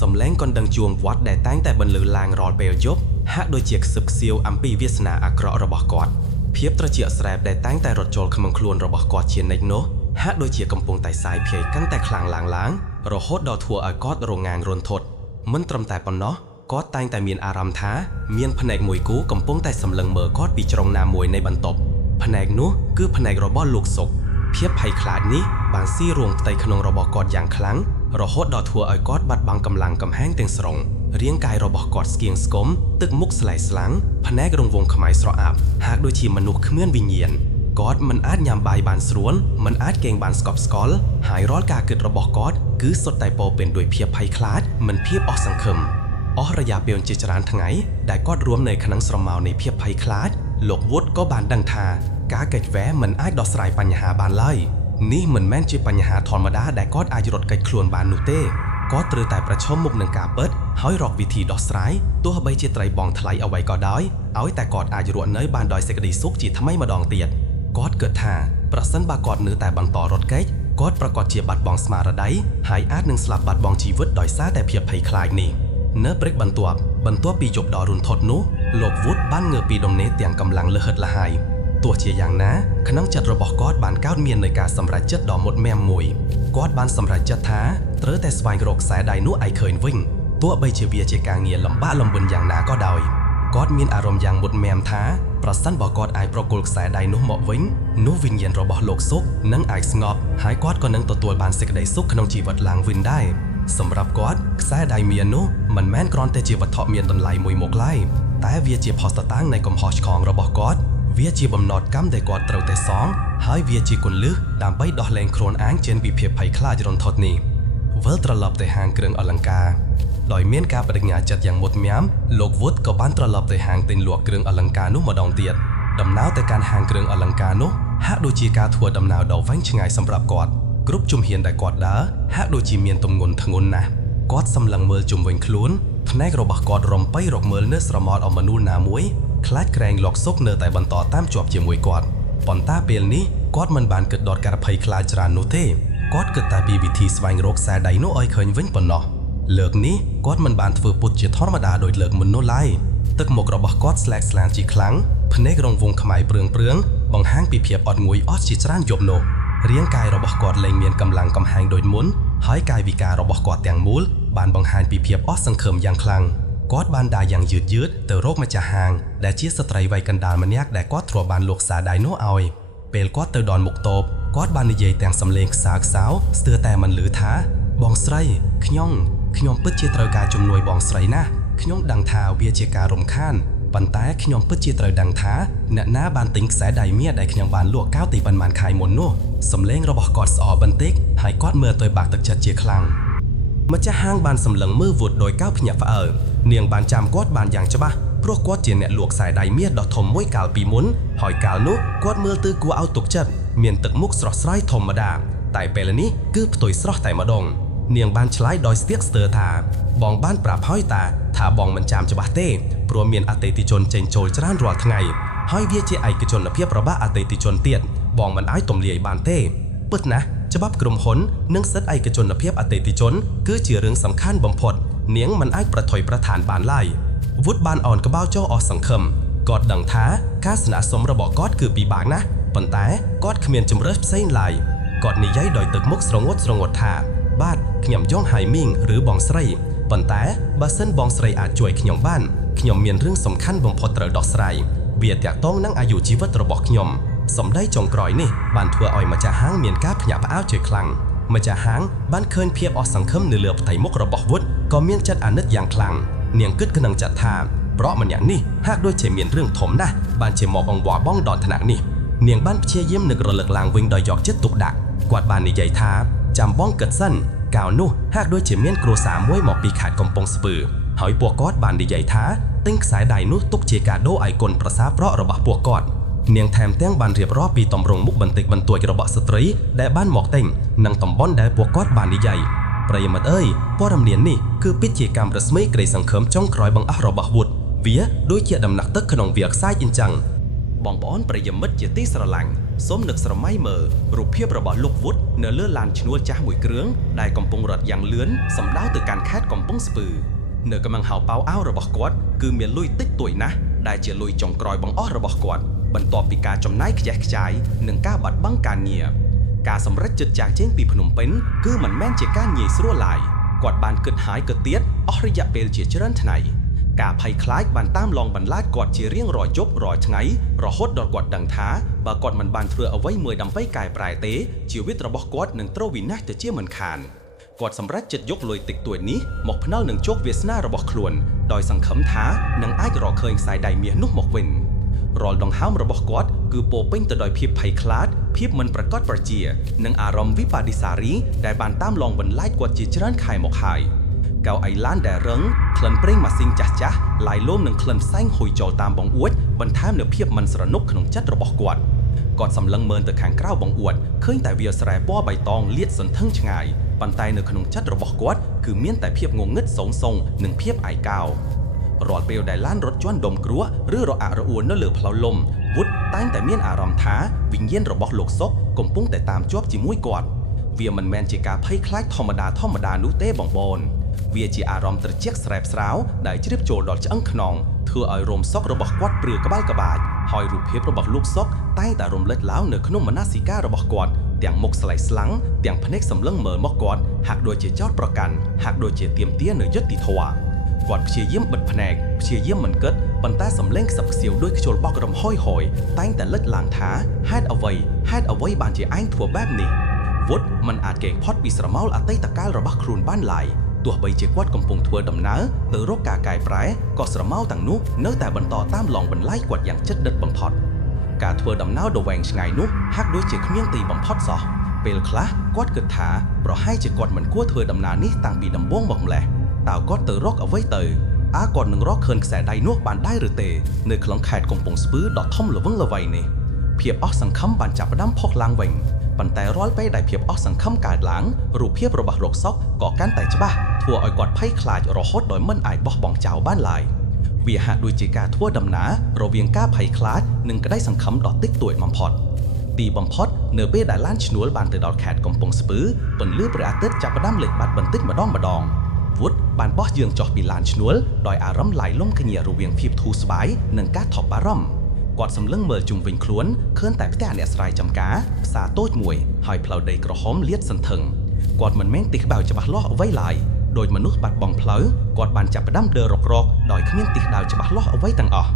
សំឡេងកណ្ដឹងជួងវត្តដែលតែងតែបន្លឺឡើងរាល់ពេលយប់ហាក់ដូចជាខ្សឹបខ្សៀវអំពីវាសនាអាក្រក់របស់គាត់ភាពត្រជាក់ស្រែបដែលតែងតែរត់ចូលក្នុងខ្លួនរបស់គាត់ជានិច្ចនោះហាក់ដូចជាកំពុងតែសាយភាយកាន់តែខ្លាំងឡើងរហូតដល់ធ្វើឲ្យគាត់រងាងរន្ធត់មិនត្រឹមតែប៉ុណ្ណោះគាត់តែងតែមានអារម្មណ៍ថាមានភ្នែកមួយគូកំពុងតែសម្លឹងមើលគាត់ពីជ្រុងណាមួយនៃបន្ទប់ភ្នែកនោះគឺភ្នែករបស់លោកសុកភាពភ័យខ្លាចនេះបានស៊ីរួងផ្ទៃក្នុងរបស់គាត់យ៉ាងខ្លាំងរហូតដល់ធ្វើឲ្យគាត់បាត់បង់កម្លាំងកំហែងទាំងស្រុងរាងកាយរបស់គាត់ស្គៀងស្គមទឹកមុខស្លែស្លាំងភ្នែករង្វង់ខ្មៅស្រអាប់ហាក់ដូចជាមនុស្សគ្មានវិញ្ញាណគាត់មិនអាចញ៉ាំបាយបានស្រួលមិនអាចគេងបានស្កប់ស្កល់ហើយរាល់ការគិតរបស់គាត់គឺសុទ្ធតែពោរពេញដោយភាពភ័យខ្លាចមិនភាពអស់សង្ឃឹមអស់រយៈពេលជាច្រើនថ្ងៃដែលគាត់រួមនៅក្នុងស្រមោលនៃភាពភ័យខ្លាចលោកវុឌ្ឍក៏បានដឹងថាការកិច្ចវេះមិនអាចដោះស្រាយបញ្ហាបានឡើយនេះមិនមែនជាបញ្ហាធម្មតាដែលគាត់អាចរត់គេចខ្លួនបាននោះទេគាត់ត្រូវតែប្រឈមមុខនឹងការពិតហើយរកវិធីដោះស្រាយទោះបីជាត្រូវបង់ថ្លៃអ្វីក៏ដោយឲ្យតែគាត់អាចរស់នៅបានដោយសេចក្តីសុខជាថ្មីម្ដងទៀតគាត់គិតថាប្រសិនបើគាត់នៅតែបន្តរត់គេចគាត់ប្រកាសជាបាត់បង់ស្មារតីហើយអាចនឹងស្លាប់បាត់បង់ជីវិតដោយសារតែភាពភ័យខ្លាចនេះនៅព្រឹកបន្ទាប់ពីយប់ដ៏រន្ធត់នោះលោកវុឌ្ឍបានងើបពីដំណេកទាំងកម្លាំងលហិតលហើយទោះជាយ៉ាងណាក្នុងចិត្តរបស់គាត់បានកើតមាននូវការសម្រេចចិត្តដ៏មុតមាំមួយគាត់បានសម្រេចចិត្តថាត្រូវតែស្វែងរកខ្សែដៃនោះឲ្យឃើញវិញទោះបីជាវាជាការងារលំបាកលំបិនយ៉ាងណាក៏ដោយគាត់មានអារម្មណ៍យ៉ាងមុតមាំថាប្រសិនបើគាត់អាចប្រគល់ខ្សែដៃនោះមកវិញនោះវិញ្ញាណរបស់លោកសុកនឹងអាចស្ងប់ហើយគាត់ក៏នឹងទទួលបានសេចក្តីសុខក្នុងជីវិតឡើងវិញដែរសម្រាប់គាត់ខ្សែដៃមាសនោះមិនមែនគ្រាន់តែជាវត្ថុមានតម្លៃមួយមុខឡើយតែវាជាភស្តុតាងនៃកំហុសឆ្គងរបស់គាត់វាជាបំណត់កម្មដែលគាត់ត្រូវតែសងហើយវាជាគន្លឹះដើម្បីដោះលែងខ្លួនឯងចេញពីភាពភ័យខ្លាចរន្ធត់នេះវិលត្រឡប់ទៅហាងគ្រឿងអលង្ការដោយមានការបដិញ្ញាចិត្តយ៉ាងមុតមាំលោកវុឌ្ឍក៏បានត្រឡប់ទៅហាងទិញលក់គ្រឿងអលង្ការនោះម្ដងទៀតដំណើរទៅកាន់ហាងគ្រឿងអលង្ការនោះហាក់ដូចជាការធ្វើដំណើរដ៏វែងឆ្ងាយសម្រាប់គាត់គ្រប់ជំហានដែលគាត់ដើរហាក់ដូចជាមានទម្ងន់ធ្ងន់ណាស់គាត់សម្លឹងមើលជុំវិញខ្លួនភ្នែករបស់គាត់រំពៃរកមើលនៅស្រមោលអមនូលណាមួយខ្លាចក្រែងលោកសុកនៅតែបន្តតាមជាប់ជាមួយគាត់ប៉ុន្តែពេលនេះគាត់មិនបានគិតដល់ការភ័យខ្លាចច្រើននោះទេគាត់គិតតែពីវិធីស្វែងរកខ្សែដៃនោះឲ្យឃើញវិញប៉ុណ្ណោះលើកនេះគាត់មិនបានធ្វើពុតជាធម្មតាដោយលើកមុននោះឡើយទឹកមុខរបស់គាត់ស្លែកស្លានជាខ្លាំងភ្នែករង្វង់ខ្មៅព្រឿងបង្ហាញពីភាពអត់ងុយអស់ជាច្រើនយប់នោះរាងកាយរបស់គាត់លែងមានកម្លាំងកំហែងដូចមុនហើយកាយវិការរបស់គាត់ទាំងមូលបានបង្ហាញពីភាពអស់សង្ឃឹមយ៉ាងខ្លាំងគាត់បានដើរយ៉ាងយឺតទៅរកម្ចាស់ហាងដែលជាស្ត្រីវ័យកណ្ដាលម្នាក់ដែលគាត់ធ្លាប់បានលក់ខ្សែដៃនោះឲ្យពេលគាត់ទៅដល់មុខតូបគាត់បាននិយាយទាំងសំឡេងខ្សោស្ទើស្ទើរតែមិនឮថាបងស្រីខ្ញុំពិតជាត្រូវការជំនួយបងស្រីណាស់ខ្ញុំដឹងថាវាជាការរំខានប៉ុន្តែខ្ញុំពិតជាត្រូវដឹងថាអ្នកណាបានទិញខ្សែដៃមាសដែលខ្ញុំបានលក់កាលពីប៉ុន្មានខែមុននោះសំឡេងរបស់គាត់ស្អកបន្តិចហើយគាត់មើលទៅបាក់ទឹកចិត្តជាខ្លាំងម្ចាស់ហាងបានសម្លឹងមើលវុឌ្ឍដោយកោបភ្ញាក់ផ្អើលនាងបានចាំគាត់បានយ៉ាងច្បាស់ព្រោះគាត់ជាអ្នកលក់ខ្សែដៃមាសដ៏ធំមួយកាលពីមុនហើយកាលនោះគាត់មើលទៅគួរឲ្យទុកចិត្តមានទឹកមុខស្រស់ស្រាយធម្មតាតែពេលនេះគឺផ្ទុយស្រស់តែម្ដងនាងបានឆ្លើយដោយស្ទាកស្ទើរថាបងបានប្រាប់ហើយតាថាបងមិនចាំច្បាស់ទេព្រោះមានអតិថិជនចេញចូលច្រើនរាល់ថ្ងៃហើយវាជាឯកជនភាពរបស់អតិថិជនទៀតបងមិនអាចទម្លាយបានទេពិតណាស់ច្បាប់ក្រុមហ៊ុននិងសិទ្ធិឯកជនភាពអតិថិជនគឺជារឿងសំខាន់បំផុតនាងមិនអាចប្រថុយប្រឋានបានឡើយវុឌ្ឍបានអោនក្បាលចុះអស់សង្ឃឹមគាត់ដឹងថាការស្នើសុំរបស់គាត់គឺពិបាកណាស់ប៉ុន្តែគាត់គ្មានជំរើសផ្សេងឡើយគាត់និយាយដោយទឹកមុខស្រងត់ថាបាទខ្ញុំយងហៃមីងឬបងស្រីប៉ុន្តែបើសិនបងស្រីអាចជួយខ្ញុំបានខ្ញុំមានរឿងសំខាន់បំផុតត្រូវដោះស្រាយវាតាក់ទងនឹងអាយុជីវិតរបស់ខ្ញុំសម្ដីចុងក្រោយនេះបានធ្វើឲ្យម្ចាស់ហាងមានការភ្ញាក់ផ្អើលជាខ្លាំងម្ចាស់ហាងបានឃើញភាពអស់សង្ឃឹមនៅលើផ្ទៃមុខរបស់វុឌ្ឍក៏មានចិត្តអាណិតយ៉ាងខ្លាំងនាងគិតក្នុងចិត្តថាប្រក់ម្នាក់នេះហាក់ដូចជាមានរឿងធំណាស់បានជាមកអង្វរបងដល់ថ្នាក់នេះនាងបានព្យាយាមនឹករលឹកឡើងវិញដោយយកចិត្តទុកដាក់គាត់បាននិយាយថាចាំបងគិតសិនកាលនោះហាក់ដូចជាមានគ្រួសារមួយមកពីខេត្តកំពង់ស្ពឺហើយពួកគាត់បាននិយាយថាទិញខ្សែដៃនោះទុកជាកាដូឲ្យកូនប្រសាប្រក់របស់ពួកគាត់ នាងថែមទាំងបានរៀបរាប់ពីតម្រង់មុខបន្តិចបន្តួចរបស់ស្ត្រីដែលបានមកទិញនិងតំបន់ដែលពួកគាត់បាននិយាយប្រិយមិត្តអើយព័ត៌មាននេះគឺពិតជាកម្មរស្មីក្តីសង្ឃឹមចុងក្រោយបង្អស់របស់ Wood វាដូចជាដំណាក់ទឹកក្នុងវាលខ្សាយអញ្ចឹងបងប្អូនប្រិយមិត្តជាទីស្រឡាញ់សូមនឹកស្រមៃមើលរូបភាពរបស់លោក Wood នៅលើឡានឈ្នួលចាស់មួយគ្រឿងដែលកំពុងរត់យ៉ាងលឿនសម្ដៅទៅកាន់ខេត្តកំពង់ស្ពឺនៅកំងហៅប៉ៅអៅរបស់គាត់គឺមានលុយតិចតួចណាស់ដែលជាលុយចុងក្រោយបង្អស់របស់គាត់បន្ទាប់ពីការចំណាយខ្ជះខ្ចាយនិងការបាត់បង់ការងារការសម្រេចចិត្តចាកចេញពីភ្នំពេញគឺមិនមែនជាការងាយស្រួលឡើយគាត់បានគិតហើយគិតទៀតអស់រយៈពេលជាច្រើនថ្ងៃការភ័យខ្លាចបានតាមឡងបន្លាចគាត់ជារៀងរាល់យប់រាល់ថ្ងៃរហូតដល់គាត់ដឹងថាបើគាត់មិនបានធ្វើអ្វីមួយដើម្បីកែប្រែទេជីវិតរបស់គាត់នឹងត្រូវវិនាសទៅជាមិនខានគាត់សម្រេចចិត្តយកលុយតិចតួចនេះមកផ្នើនឹងជោគវាសនារបស់ខ្លួនដោយសង្ឃឹមថានឹងអាចរកឃើញខ្សែដៃមាសនោះមកវិញរាល់ដង្ហើមរបស់គាត់គឺពោពេញទៅដោយភាពភ័យខ្លាចភាពមិនប្រកបប្រជានិងអារម្មណ៍វិបដិសារីដែលបានតាមឡងបន្លាចគាត់ជាច្រើនខែមកហើយកៅអីឡានដែលរឹងក្លិនប្រេងម៉ាស៊ីនចាស់ៗឡាយលោមនឹងក្លិនផ្សែងហុយចូលតាមបង្អួចបន្ថែមនូវភាពមិនស្រណុកក្នុងចិត្តរបស់គាត់សម្លឹងមើលទៅខាងក្រៅបង្អួចឃើញតែវាលស្រែពណ៌បៃតងលាតសន្ធឹងឆ្ងាយប៉ុន្តែនៅក្នុងចិត្តរបស់គាត់គឺមានតែភាពងងឹតសូងៗនិងភាពឯកោរាល់ពេលដែលឡានរត់ជន់ដុំគ្រោះឬរអាក់រអួលនៅលើផ្លូវលំ Wood តែងតែមានអារម្មណ៍ថាវិញ្ញាណរបស់លោកសុកកំពុងតែតាមជាប់ជាមួយគាត់វាមិនមែនជាការភ័យខ្លាចធម្មតានោះទេបងប្អូនវាជាអារម្មណ៍ត្រជាក់ស្រែបស្រាវដែលជ្រាបចូលដល់ឆ្អឹងខ្នងធ្វើឲ្យរោមសក់របស់គាត់ព្រឺក្បាលក្បាច់ហើយរូបភាពរបស់លោកសុកតែងតែរំលេចឡើងនៅក្នុងមនសិការរបស់គាត់ទាំងមុខស្លែកស្លាំងទាំងភ្នែកសម្លឹងមើលមកគាត់ហាក់ដូចជាចោទប្រកាន់ហាក់ដូចជាទាមទារនៅយុត្តិធម៌គាត់ព្យាយាមបិទភ្នែកព្យាយាមមិនគិតប៉ុន្តែសំឡេងខ្សឹបខ្សៀវដោយខ្ជុលបោករំហយហយតែងតែលេចឡើងថាហេតុអ្វីបានជាឯងធ្វើបែបនេះ Wood មិនអាចកេងផុតពីស្រមោលអតីតកាលរបស់ខ្លួនបានឡើយទោះបីជាគាត់កំពុងធ្វើដំណើរទៅរកការកែប្រែក៏ស្រមោលទាំងនោះនៅតែបន្តតាមឡងបន្លាយគាត់យ៉ាងជិតដិតបំផុតការធ្វើដំណើរដ៏វែងឆ្ងាយនោះហាក់ដូចជាគ្មានទីបំផុតសោះពេលខ្លះគាត់គិតថាប្រហែលជាគាត់មិនគួរធ្វើដំណើរនេះតាំងពីដំបូងមកម្លេះតើគាត់ទៅរកអ្វីទៅគាត់នឹងរកឃើញខ្សែដៃនោះបានដែរឬទេនៅក្នុងខេត្តកំពង់ស្ពឺដ៏ធំល្វឹងល្វើយនេះភាពអស់សង្ឃឹមបានចាប់ផ្ដើមផុសឡើងវិញប៉ុន្តែរាល់ពេលដែលភាពអស់សង្ឃឹមកើតឡើងរូបភាពរបស់លោកសុកក៏កាន់តែច្បាស់ធ្វើឲ្យគាត់ភ័យខ្លាចរហូតដល់មិនអាចបោះបង់ចោលបានឡើយវាហាក់ដូចជាការធ្វើដំណើររវាងការភ័យខ្លាចនិងក្តីសង្ឃឹមដ៏តិចតួចបំផុតទីបំផុតនៅពេលដែលឡានឈ្នួលបានទៅដល់ខេត្តកំពង់ស្ពឺពន្លឺព្រះអាទិត្យចាប់ផ្ដើមលេចបាត់បន្តិចម្ដងWood បានបោះយើងចុះពីឡានឈ្នួលដោយអារម្មណ៍ឡាយលំគ្នារវាងភាពធូរស្បើយនិងការថប់បារម្ភគាត់សម្លឹងមើលជុំវិញខ្លួនឃើញតែផ្ទះអ្នកស្រែចម្ការផ្សារតូចមួយហើយផ្លូវដីក្រហមលាតសន្ធឹងគាត់មិនមែនទិសដៅច្បាស់លាស់អ្វីឡើយដោយមនុស្សបាត់បង់ផ្លូវគាត់បានចាប់ផ្ដើមដើររកដោយគ្មានទិសដៅច្បាស់លាស់អ្វីទាំងអស់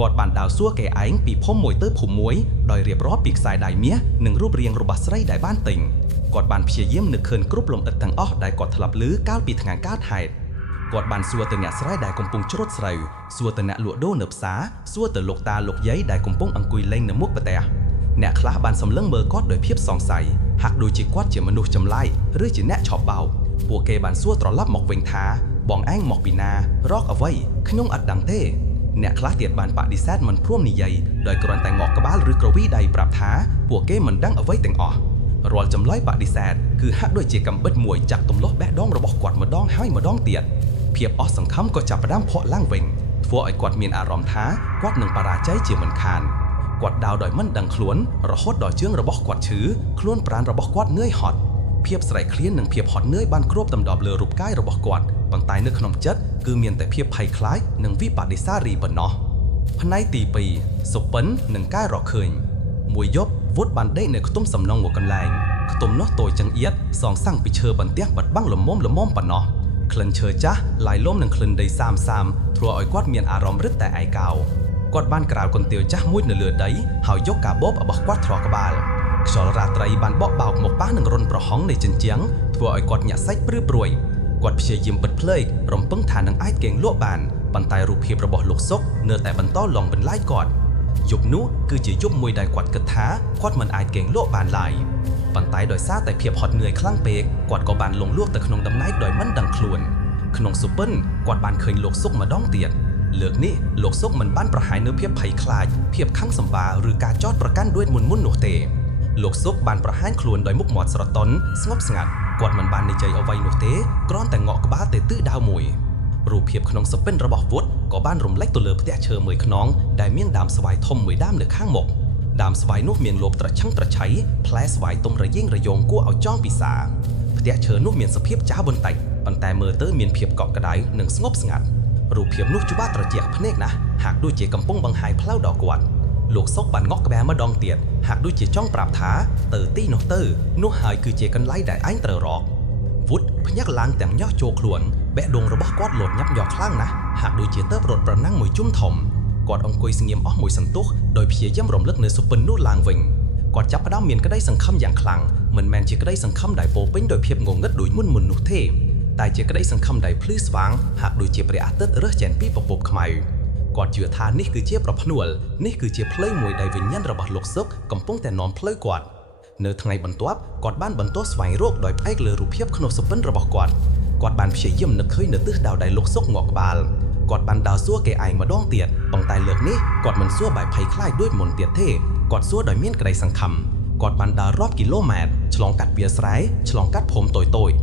គាត់បានដើរសួរគេឯងពីភូមិមួយទៅភូមិមួយដោយរៀបរាប់ពីខ្សែដៃមាសនិងរូបរាងរបស់ស្រីដែលបានទិញគាត់បានព្យាយាមនឹកឃើញគ្រប់លំអិតទាំងអស់ដែលគាត់ធ្លាប់ឮកាលពីថ្ងៃកើតហេតុគាត់បានសួរទៅអ្នកស្រែដែលកំពុងច្រូតស្រូវសួរទៅអ្នកលក់ដូរនៅផ្សារសួរទៅលោកតាលោកយាយដែលកំពុងអង្គុយលេងនៅមុខផ្ទះអ្នកខ្លះបានសម្លឹងមើលគាត់ដោយភាពសង្ស័យហាក់ដូចជាគាត់ជាមនុស្សចម្លែកឬជាអ្នកឆោបបោកពួកគេបានសួរត្រឡប់មកវិញថាបងឯងមកពីណារកអ្វីខ្ញុំអត់ដឹងទេអ្នកខ្លះទៀតបានបដិសេធមិនព្រមនិយាយដោយគ្រាន់តែងក់ក្បាលឬក្រវីដៃប្រាប់ថាពួកគេមិនដឹងអ្វីទាំងអស់រាល់ចម្លើយបដិសេធគឺហាក់ដូចជាកំបិតមួយចាក់ទម្លាស់បេះដូងរបស់គាត់ម្ដងហើយម្ដងទៀតភាពអស់សង្ឃឹមក៏ចាប់ផ្ដើមភ័កឡើងវិញធ្វើឲ្យគាត់មានអារម្មណ៍ថាគាត់នឹងបរាជ័យជាមិនខានគាត់ដាវដោយមិនដឹងខ្លួនរហូតដល់ជើងរបស់គាត់ឈឺខ្លួនប្រាណរបស់គាត់នឿយហត់ភាពស្រេកឃ្លាននិងភាពហត់នឿយបានគ្របដណ្ដប់លើរូបកាយរបស់គាត់ប៉ុន្តែនៅក្នុងចិត្តគឺមានតែភាពភ័យខ្លាចនិងវិបដិសារីប៉ុណ្ណោះផ្នែកទី2សុពិននិងការរកឃើញមួយយប់ Wood បានដេកនៅខ្ទមសំណង់មួយកន្លែងខ្ទមនោះតូចចង្អៀតសងសាំងពីឈើបន្ទះបាត់បង់ល្មមប៉ុណ្ណោះក្លិនឈើចាស់ឡាយលំនឹងក្លិនដីសាមធ្វើឲ្យគាត់មានអារម្មណ៍រឹតតែឯកោគាត់បានក្រាលកន្ទាវចាស់មួយនៅលើដីហើយយកកាបូបរបស់គាត់ធ្លាក់ក្បាលខ្យល់រាត្រីបានបក់បោកមកប៉ះនឹងរុនប្រហោងនៃជញ្ជាំងធ្វើឲ្យគាត់ញាក់សាច់ព្រឺព្រួយគាត់ព្យាយាមបិទភ្នែករំពឹងថានឹងអាចគេងលក់បានប៉ុន្តែរូបភាពរបស់លោកសុកនៅតែបន្តឡងបន្លាយគាត់យប់នោះគឺជាយប់មួយដែលគាត់គិតថាគាត់មិនអាចគេងលក់បានឡើយប៉ុន្តែដោយសារតែភាពហត់នឿយខ្លាំងពេកគាត់ក៏បានលងលក់ទៅក្នុងដំណែកដោយមិនដឹងខ្លួនក្នុងសុពិនគាត់បានឃើញលោកសុកម្ដងទៀត លើកនេះលោកសុកមិនបានប្រហែលនៅភាពភ័យខ្លាចភាពខឹងសម្បាឬការចោទប្រកាន់ด้วยមុននោះទេលោកសុកបានប្រហែលខ្លួនដោយមុខមាត់ស្រទន់ស្ងប់ស្ងាត់គាត់មិនបាននិយាយអ្វីនោះទេគ្រាន់តែងក់ក្បាលទៅទិសដៅមួយរូបភាពក្នុងសពិនរបស់វុឌ្ឍក៏បានរំលេចទៅលើផ្ទះឈើមួយខ្នងដែលមានដើមស្វាយធំមួយដើមនៅខាងមុខដើមស្វាយនោះមានលបត្រឆឹងត្រឆៃផ្លែស្វាយទុំរយេងរយងគួរឲ្យចង់ពិសាផ្ទះឈើនោះមានសភាពចាស់បន្តិចប៉ុន្តែមើលទៅមានភាពកក់ក្ដៅនិងស្ងប់ស្ងាត់រូបភាពនោះច្បាស់ត្រជាក់ភ្នែកណាស់ហាក់ដូចជាកំពុងបង្ហាញផ្លូវដល់គាត់លោកសុកបានងក់ក្បាលម្ដងទៀតហាក់ដូចជាចង់ប្រាប់ថាទៅទីនោះទៅនោះហើយគឺជាកន្លែងដែលឯងត្រូវរកវុឌ្ឍភ្ញាក់ឡើងទាំងញោះចូលខ្លួនបែកដងរបស់គាត់លោតញាប់ញ័រខ្លាំងណាស់ហាក់ដូចជាទៅរត់ប្រណាំងមួយជុំធំគាត់អង្គុយស្ងៀមអស់មួយសន្ទុះដោយព្យាយាមរំលឹកនៅសុពិននោះឡើងវិញគាត់ចាប់ផ្ដើមមានក្តីសង្ឃឹមយ៉ាងខ្លាំងមិនមែនជាក្តីសង្ឃឹមដែលពោពេញដោយភាពងងឹតដូចមុននោះទេតែជាក្តីសង្ឃឹមដែលភ្លឺស្វាងហាក់ដូចជាព្រះអាទិត្យរើសចេញពីពពកខ្មៅគាត់ជឿថានេះគឺជាប្រផ្នួលនេះគឺជាផ្លូវមួយដែលវិញ្ញាណរបស់លោកសុកកំពុងតែនាំផ្លូវគាត់នៅថ្ងៃបន្ទាប់គាត់បានបន្តស្វែងរកដោយផ្អែកលើរូបភាពក្នុងសុពិនរបស់គាត់បានព្យាយាមនឹកឃើញនៅទិសដៅដែលលោកសុកងក់ក្បាលគាត់បានដើរសួរគេឯងម្ដងទៀតប៉ុន្តែលើកនេះគាត់មិនសួរបែបភ័យខ្លាចដូចមុនទៀតទេគាត់សួរដោយមានក្តីសង្ឃឹមគាត់បានដើររាប់គីឡូម៉ែត្រឆ្លងកាត់វាលស្រែឆ្លងកាត់ភូមិតូចៗ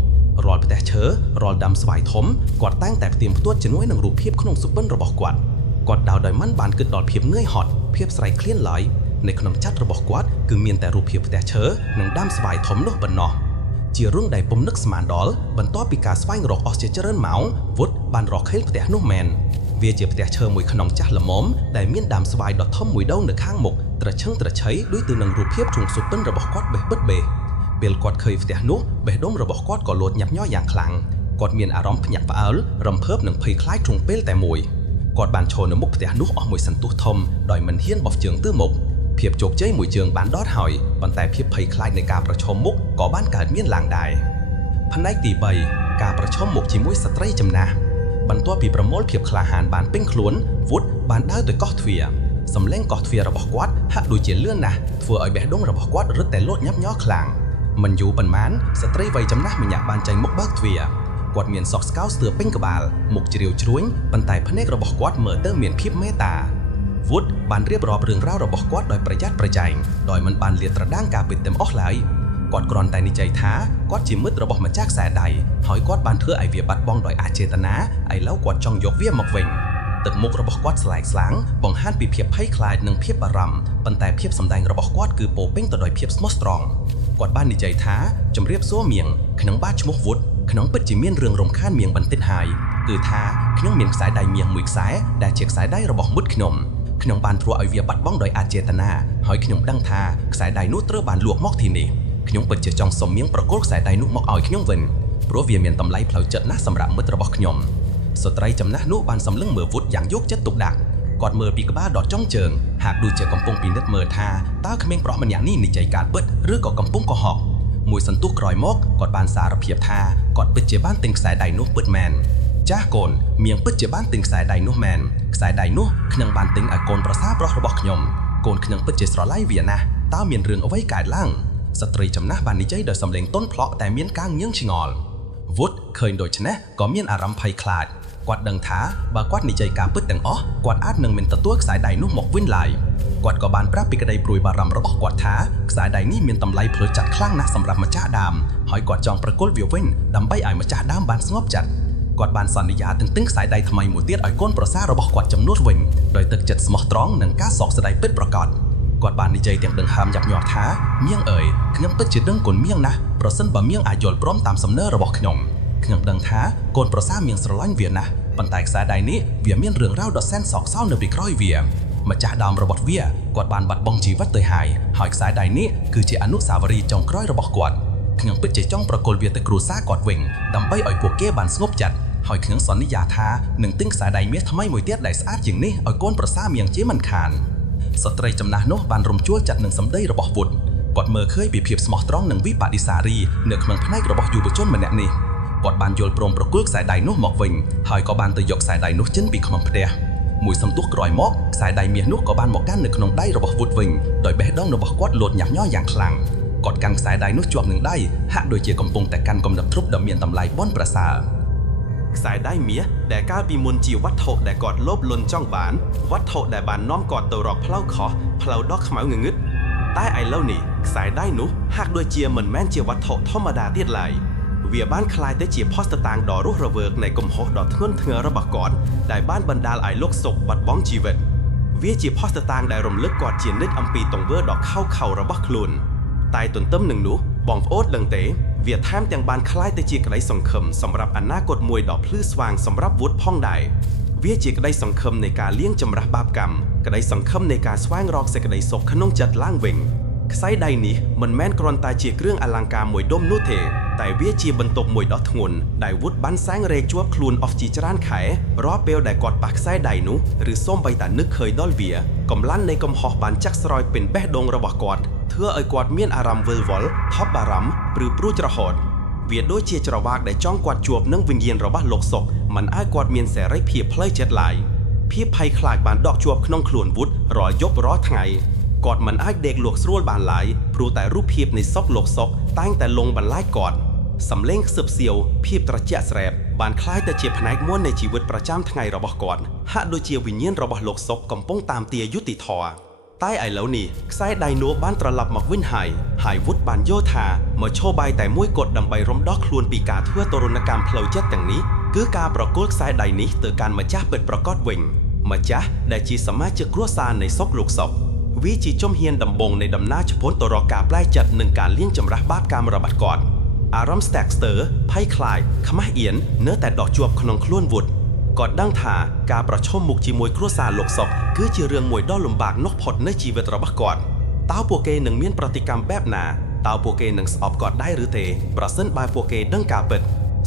រាល់ផ្ទះឈើរាល់ដើមស្វាយធំគាត់តែងតែផ្ទៀងផ្ទាត់ជាមួយនឹងរូបភាពក្នុងសុពិនរបស់គាត់ដើរដោយមិនបានគិតដល់ភាពនឿយហត់ភាពស្រេកឃ្លានឡើយនៅក្នុងចិត្តរបស់គាត់គឺមានតែរូបភាពផ្ទះឈើនិងដើមស្វាយធំនោះប៉ុណ្ណោះជារឿងដែលពុំនឹកស្មានដល់បន្ទាប់ពីការស្វែងរកអស់ជាច្រើនម៉ោងវុឌ្ឍបានរកឃើញផ្ទះនោះមែនវាជាផ្ទះឈើមួយខ្នងចាស់ល្មមដែលមានដើមស្វាយដ៏ធំមួយដងនៅខាងមុខត្រឈឹងត្រឆៃដូចទៅនឹងរូបភាពក្នុងសុពិនរបស់គាត់បេះបិទបេះពេលគាត់ឃើញផ្ទះនោះបេះដូងរបស់គាត់ក៏លោតញាប់ញ័រយ៉ាងខ្លាំងគាត់មានអារម្មណ៍ភ្ញាក់ផ្អើលរំភើបនិងភ័យខ្លាចក្នុងពេលតែមួយគាត់បានឈរនៅមុខផ្ទះនោះអស់មួយសន្ទុះធំដោយមិនហ៊ានបោះជើងទៅមុខភាពជោគជ័យមួយជើងបានដតហើយប៉ុន្តែភាពភ័យខ្លាចនៃការប្រឈមមុខក៏បានកើតមានឡើងដែរផ្នែកទី3ការប្រឈមមុខជាមួយស្ត្រីចំណាស់បន្ទាប់ពីប្រមូលភាពក្លាហានបានពេញខ្លួនវុឌ្ឍបានដើរទៅកោះទ្វារសំឡេងកោះទ្វាររបស់គាត់ហាក់ដូចជាលឿនណាស់ធ្វើឲ្យបេះដូងរបស់គាត់រឹតតែលោតញាប់ញ័រខ្លាំងមិនយូរប៉ុន្មានស្ត្រីវ័យចំណាស់ម្នាក់បានចេញមុខបើកទ្វារគាត់មានសក់ស្កៅស្ទើរពេញក្បាលមុខជ្រាវជ្រួញប៉ុន្តែភ្នែករបស់គាត់មើលទៅមានភាពមេត្តាវុឌ្ឍបានរៀបរាប់រឿងរ៉ាវរបស់គាត់ដោយប្រយ័ត្នប្រយែងដោយមិនបានលាតត្រដាងការពិតទាំងអស់ឡើយគាត់គ្រាន់តែនិយាយថាគាត់ជាមិត្តរបស់ម្ចាស់ខ្សែដៃហើយគាត់បានធ្វើឲ្យវាបាត់បង់ដោយអចេតនាឥឡូវគាត់ចង់យកវាមកវិញទឹកមុខរបស់គាត់ស្លែកស្លាំងបង្ហាញពីភាពភ័យខ្លាចនិងភាពបារម្ភប៉ុន្តែភាពសម្ដែងរបស់គាត់គឺពោពេញទៅដោយភាពស្មោះត្រង់គាត់បាននិយាយថាជំរាបសួរមៀងក្នុងបាតឈ្មោះវុឌ្ឍក្នុងពិតជាមានរឿងរំខានមៀងបន្តិចហើយគឺថាខ្ញុំមានខ្សែដៃមៀងមួយខ្សែដែលជាខ្សែដៃរបស់មុតខ្ញុំបានធ្វើឲ្យវាបាត់បង់ដោយអចេតនាហើយខ្ញុំដឹងថាខ្សែដៃនោះត្រូវបានលួចមកទីនេះខ្ញុំពិតជាចង់សុំមៀងប្រគល់ខ្សែដៃនោះមកឲ្យខ្ញុំវិញព្រោះវាមានតម្លៃផ្លូវចិត្តណាស់សម្រាប់មិត្តរបស់ខ្ញុំស្ត្រីចំណាស់នោះបានសម្លឹងមើលវុឌ្ឍយ៉ាងយកចិត្តទុកដាក់គាត់មើលពីក្បាលដល់ចុងជើងហាក់ដូចជាកំពុងពិនិត្យមើលថាតើក្មេងប្រុសម្នាក់នេះនិយាយការពិតឬក៏កំពុងកុហកមួយសន្ទុះក្រោយមកគាត់បានសារភាពថាគាត់ពិតជាបានទិញខ្សែដៃនោះពិតមែនចាស់កូនមៀងពិតជាបានទិញខ្សែដៃនោះមែនខ្សែដៃនោះខ្ញុំបានទិញឲ្យកូនប្រសារប្រុសរបស់ខ្ញុំកូនខ្ញុំពិតជាស្រឡាញ់វាណាស់តើមានរឿងអ្វីកើតឡើងស្ត្រីចំណាស់បាននិយាយដោយសំឡេងទន់ភ្លក់តែមានការងឿងឆ្ងល់វុឌ្ឍឃើញដូច្នេះក៏មានអារម្មណ៍ភ័យខ្លាចគាត់ដឹងថាបើគាត់និយាយការពិតទាំងអស់គាត់អាចនឹងមិនទទួលខ្សែដៃនោះមកវិញឡើយគាត់ក៏បានប្រាប់ពីក្តីព្រួយបារម្ភរបស់គាត់ថាខ្សែដៃនេះមានតម្លៃផ្លូវចិត្តខ្លាំងណាស់សម្រាប់ម្ចាស់ដើមហើយគាត់ចង់ប្រគល់វាវិញដើម្បីឲ្យម្ចាស់ដើមបានស្ងប់ចិត្តគាត់បានសន្យាទិញខ្សែដៃថ្មីមួយទៀតឲ្យកូនប្រសាររបស់គាត់ចំនួនវិញដោយទឹកចិត្តស្មោះត្រង់និងការសោកស្ដាយពិតប្រាកដគាត់បាននិយាយទាំងដង្ហើមញាប់ញ័រថាមៀងអើយខ្ញុំពិតជាដឹងគុណមៀងណាស់ប្រសិនបើមៀងអាចយល់ព្រមតាមសំណើរបស់ខ្ញុំដឹងថាកូនប្រសារមៀងស្រឡាញ់វាណាស់ប៉ុន្តែខ្សែដៃនេះវាមានរឿងរ៉ាវដ៏សែនសោកសៅនៅពីក្រោយវាម្ចាស់ដើមរបស់វាគាត់បានបាត់បង់ជីវិតទៅហើយខ្សែដៃនេះគឺជាអនុស្សាវរីយ៍ចុងក្រោយរបស់គាត់ខ្ញុំពិតជាចង់ប្រគល់វាទៅគ្រួសារគាត់វិញដើម្បីឲ្យពួកគេបានស្ងប់ចិត្តហើយខ្ញុំសន្យាថានឹងទិញខ្សែដៃមាសថ្មីមួយទៀតដែលស្អាតជាងនេះឲ្យកូនប្រសារមៀងជាមិនខានស្ត្រីចំណាស់នោះបានរំជួលចិត្តនឹងសម្ដីរបស់វុឌ្ឍគាត់មើលឃើញពីភាពស្មោះត្រង់និងវិបដិសារីនៅក្នុងផ្នែករបស់យុវជនម្នាក់នេះគាត់បានយល់ព្រមប្រគល់ខ្សែដៃនោះមកវិញហើយក៏បានទៅយកខ្សែដៃនោះចេញពីក្នុងផ្ទះមួយសន្ទុះក្រោយមកខ្សែដៃមាសនោះក៏បានមកកាន់នៅក្នុងដៃរបស់វុឌ្ឍវិញដោយបេះដូងរបស់គាត់លោតញាប់ញ័រយ៉ាងខ្លាំងគាត់កាន់ខ្សែដៃនោះជាប់នឹងដៃហាក់ដូចជាកំពុងតែកាន់កំណប់ទ្រព្យដ៏មានតម្លៃបុណ្យប្រសើរ ខ្សែដៃមាសដែលកាលពីមុនជាវត្ថុដែលគាត់លោភលន់ចង់បានវត្ថុដែលបាននាំគាត់ទៅរកផ្លូវខុសផ្លូវដ៏ខ្មៅងងឹតតែឥឡូវនេះខ្សែដៃនោះហាក់ដូចជាមិនមែនជាវត្ថុធម្មតាទៀតឡើយវាបានคล้ายទៅជាភស្តុតាងដ៏រស់រវើកនៃកំហុសដ៏ធ្ងន់ធ្ងររបស់គាត់ដែលបានបណ្ដាលឲ្យលោកសុកបាត់បង់ជីវិតវាជាភស្តុតាងដែលរំលឹកគាត់ជានិច្ចអំពីទង្វើដ៏ខៅខៅរបស់ខ្លួនតែទន្ទឹមនឹងនោះបងប្អូនដឹងទេវាថែមទាំងបានคล้ายទៅជាក្តីសង្ឃឹមសម្រាប់អនាគតមួយដ៏ភ្លឺស្វាងសម្រាប់វុឌ្ឍផងដែរវាជាក្តីសង្ឃឹមនៃការលាងចម្រាស់បាបកម្មក្តីសង្ឃឹមនៃការស្វែងរកសេចក្តីសុខក្នុងចិត្តឡើងវិញខ្សែដៃនេះមិនមែនគ្រាន់តែជាគ្រឿងអលង្ការមួយដុំនោះទេតែវាជាបន្ទុកមួយដ៏ធ្ងន់ដែលវុឌ្ឍបានសែងរែកជាប់ខ្លួនអស់ជាច្រើនខែរាល់ពេលដែលគាត់ប៉ះខ្សែដៃនោះឬសូម្បីតែនឹកឃើញដល់វាកម្លាំងនៃកំហុសបានចាក់ស្រោចពេញបេះដូងរបស់គាត់ធ្វើឲ្យគាត់មានអារម្មណ៍វិលវល់ថប់បារម្ភឬព្រួយច្រហត់វាដូចជាច្រវាក់ដែលចង់គាត់ជួបនឹងវិញ្ញាណរបស់លោកសុកមិនឲ្យគាត់មានសេរីភាពផ្លូវចិត្តឡើយភាពភ័យខ្លាចបានដកជាប់ក្នុងខ្លួនវុឌ្ឍរាល់យប់រាល់ថ្ងៃគាត់មិនអាចដេកលក់ស្រួលបានឡើយព្រោះតែរូបភាពនៃសុកលោកសុកតែងតែលងបន្លាចគាត់សំឡេងខ្សឹបសៀវភាពត្រជាក់ស្រែបបានคล้ายទៅជាផ្នែកមួយនៃជីវិតប្រចាំថ្ងៃរបស់គាត់ហាក់ដូចជាវិញ្ញាណរបស់លោកសុកកំពុងតាមទាយុត្តិធម៌តែឥឡូវនេះខ្សែដៃនោះបានត្រឡប់មកវិញហើយវុឌ្ឍបានយល់ថាមកឈោបាយតែមួយគត់ដើម្បីរំដោះខ្លួនពីការធ្វើទរណកម្មផ្លូវចិត្តទាំងនេះគឺការប្រគល់ខ្សែដៃនេះទៅកាន់ម្ចាស់ពិតប្រាកដវិញម្ចាស់ដែលជាសមាជិកគ្រួសារនៃសុកលោកសុកវាជាជំហានដំបូងនៃដំណើរឆ្ពោះទៅរកការប្លែកចិត្តនិងការលាងចម្រាស់បាបកម្មរបស់គាត់អារម្មណ៍ស្ទាក់ស្ទើរភ័យខ្លាចខ្មាស់អៀននៅតែដកជាប់ក្នុងខ្លួនវុឌ្ឍគាត់ដឹងថាការប្រឈមមុខជាមួយគ្រួសារលោកសុកគឺជារឿងមួយដ៏លំបាកនោះផុតនៃជីវិតរបស់គាត់តើពួកគេនឹងមានប្រតិកម្មបែបណាតើពួកគេនឹងស្អប់គាត់ដែរឬទេប្រសិនបើពួកគេដឹងការពិត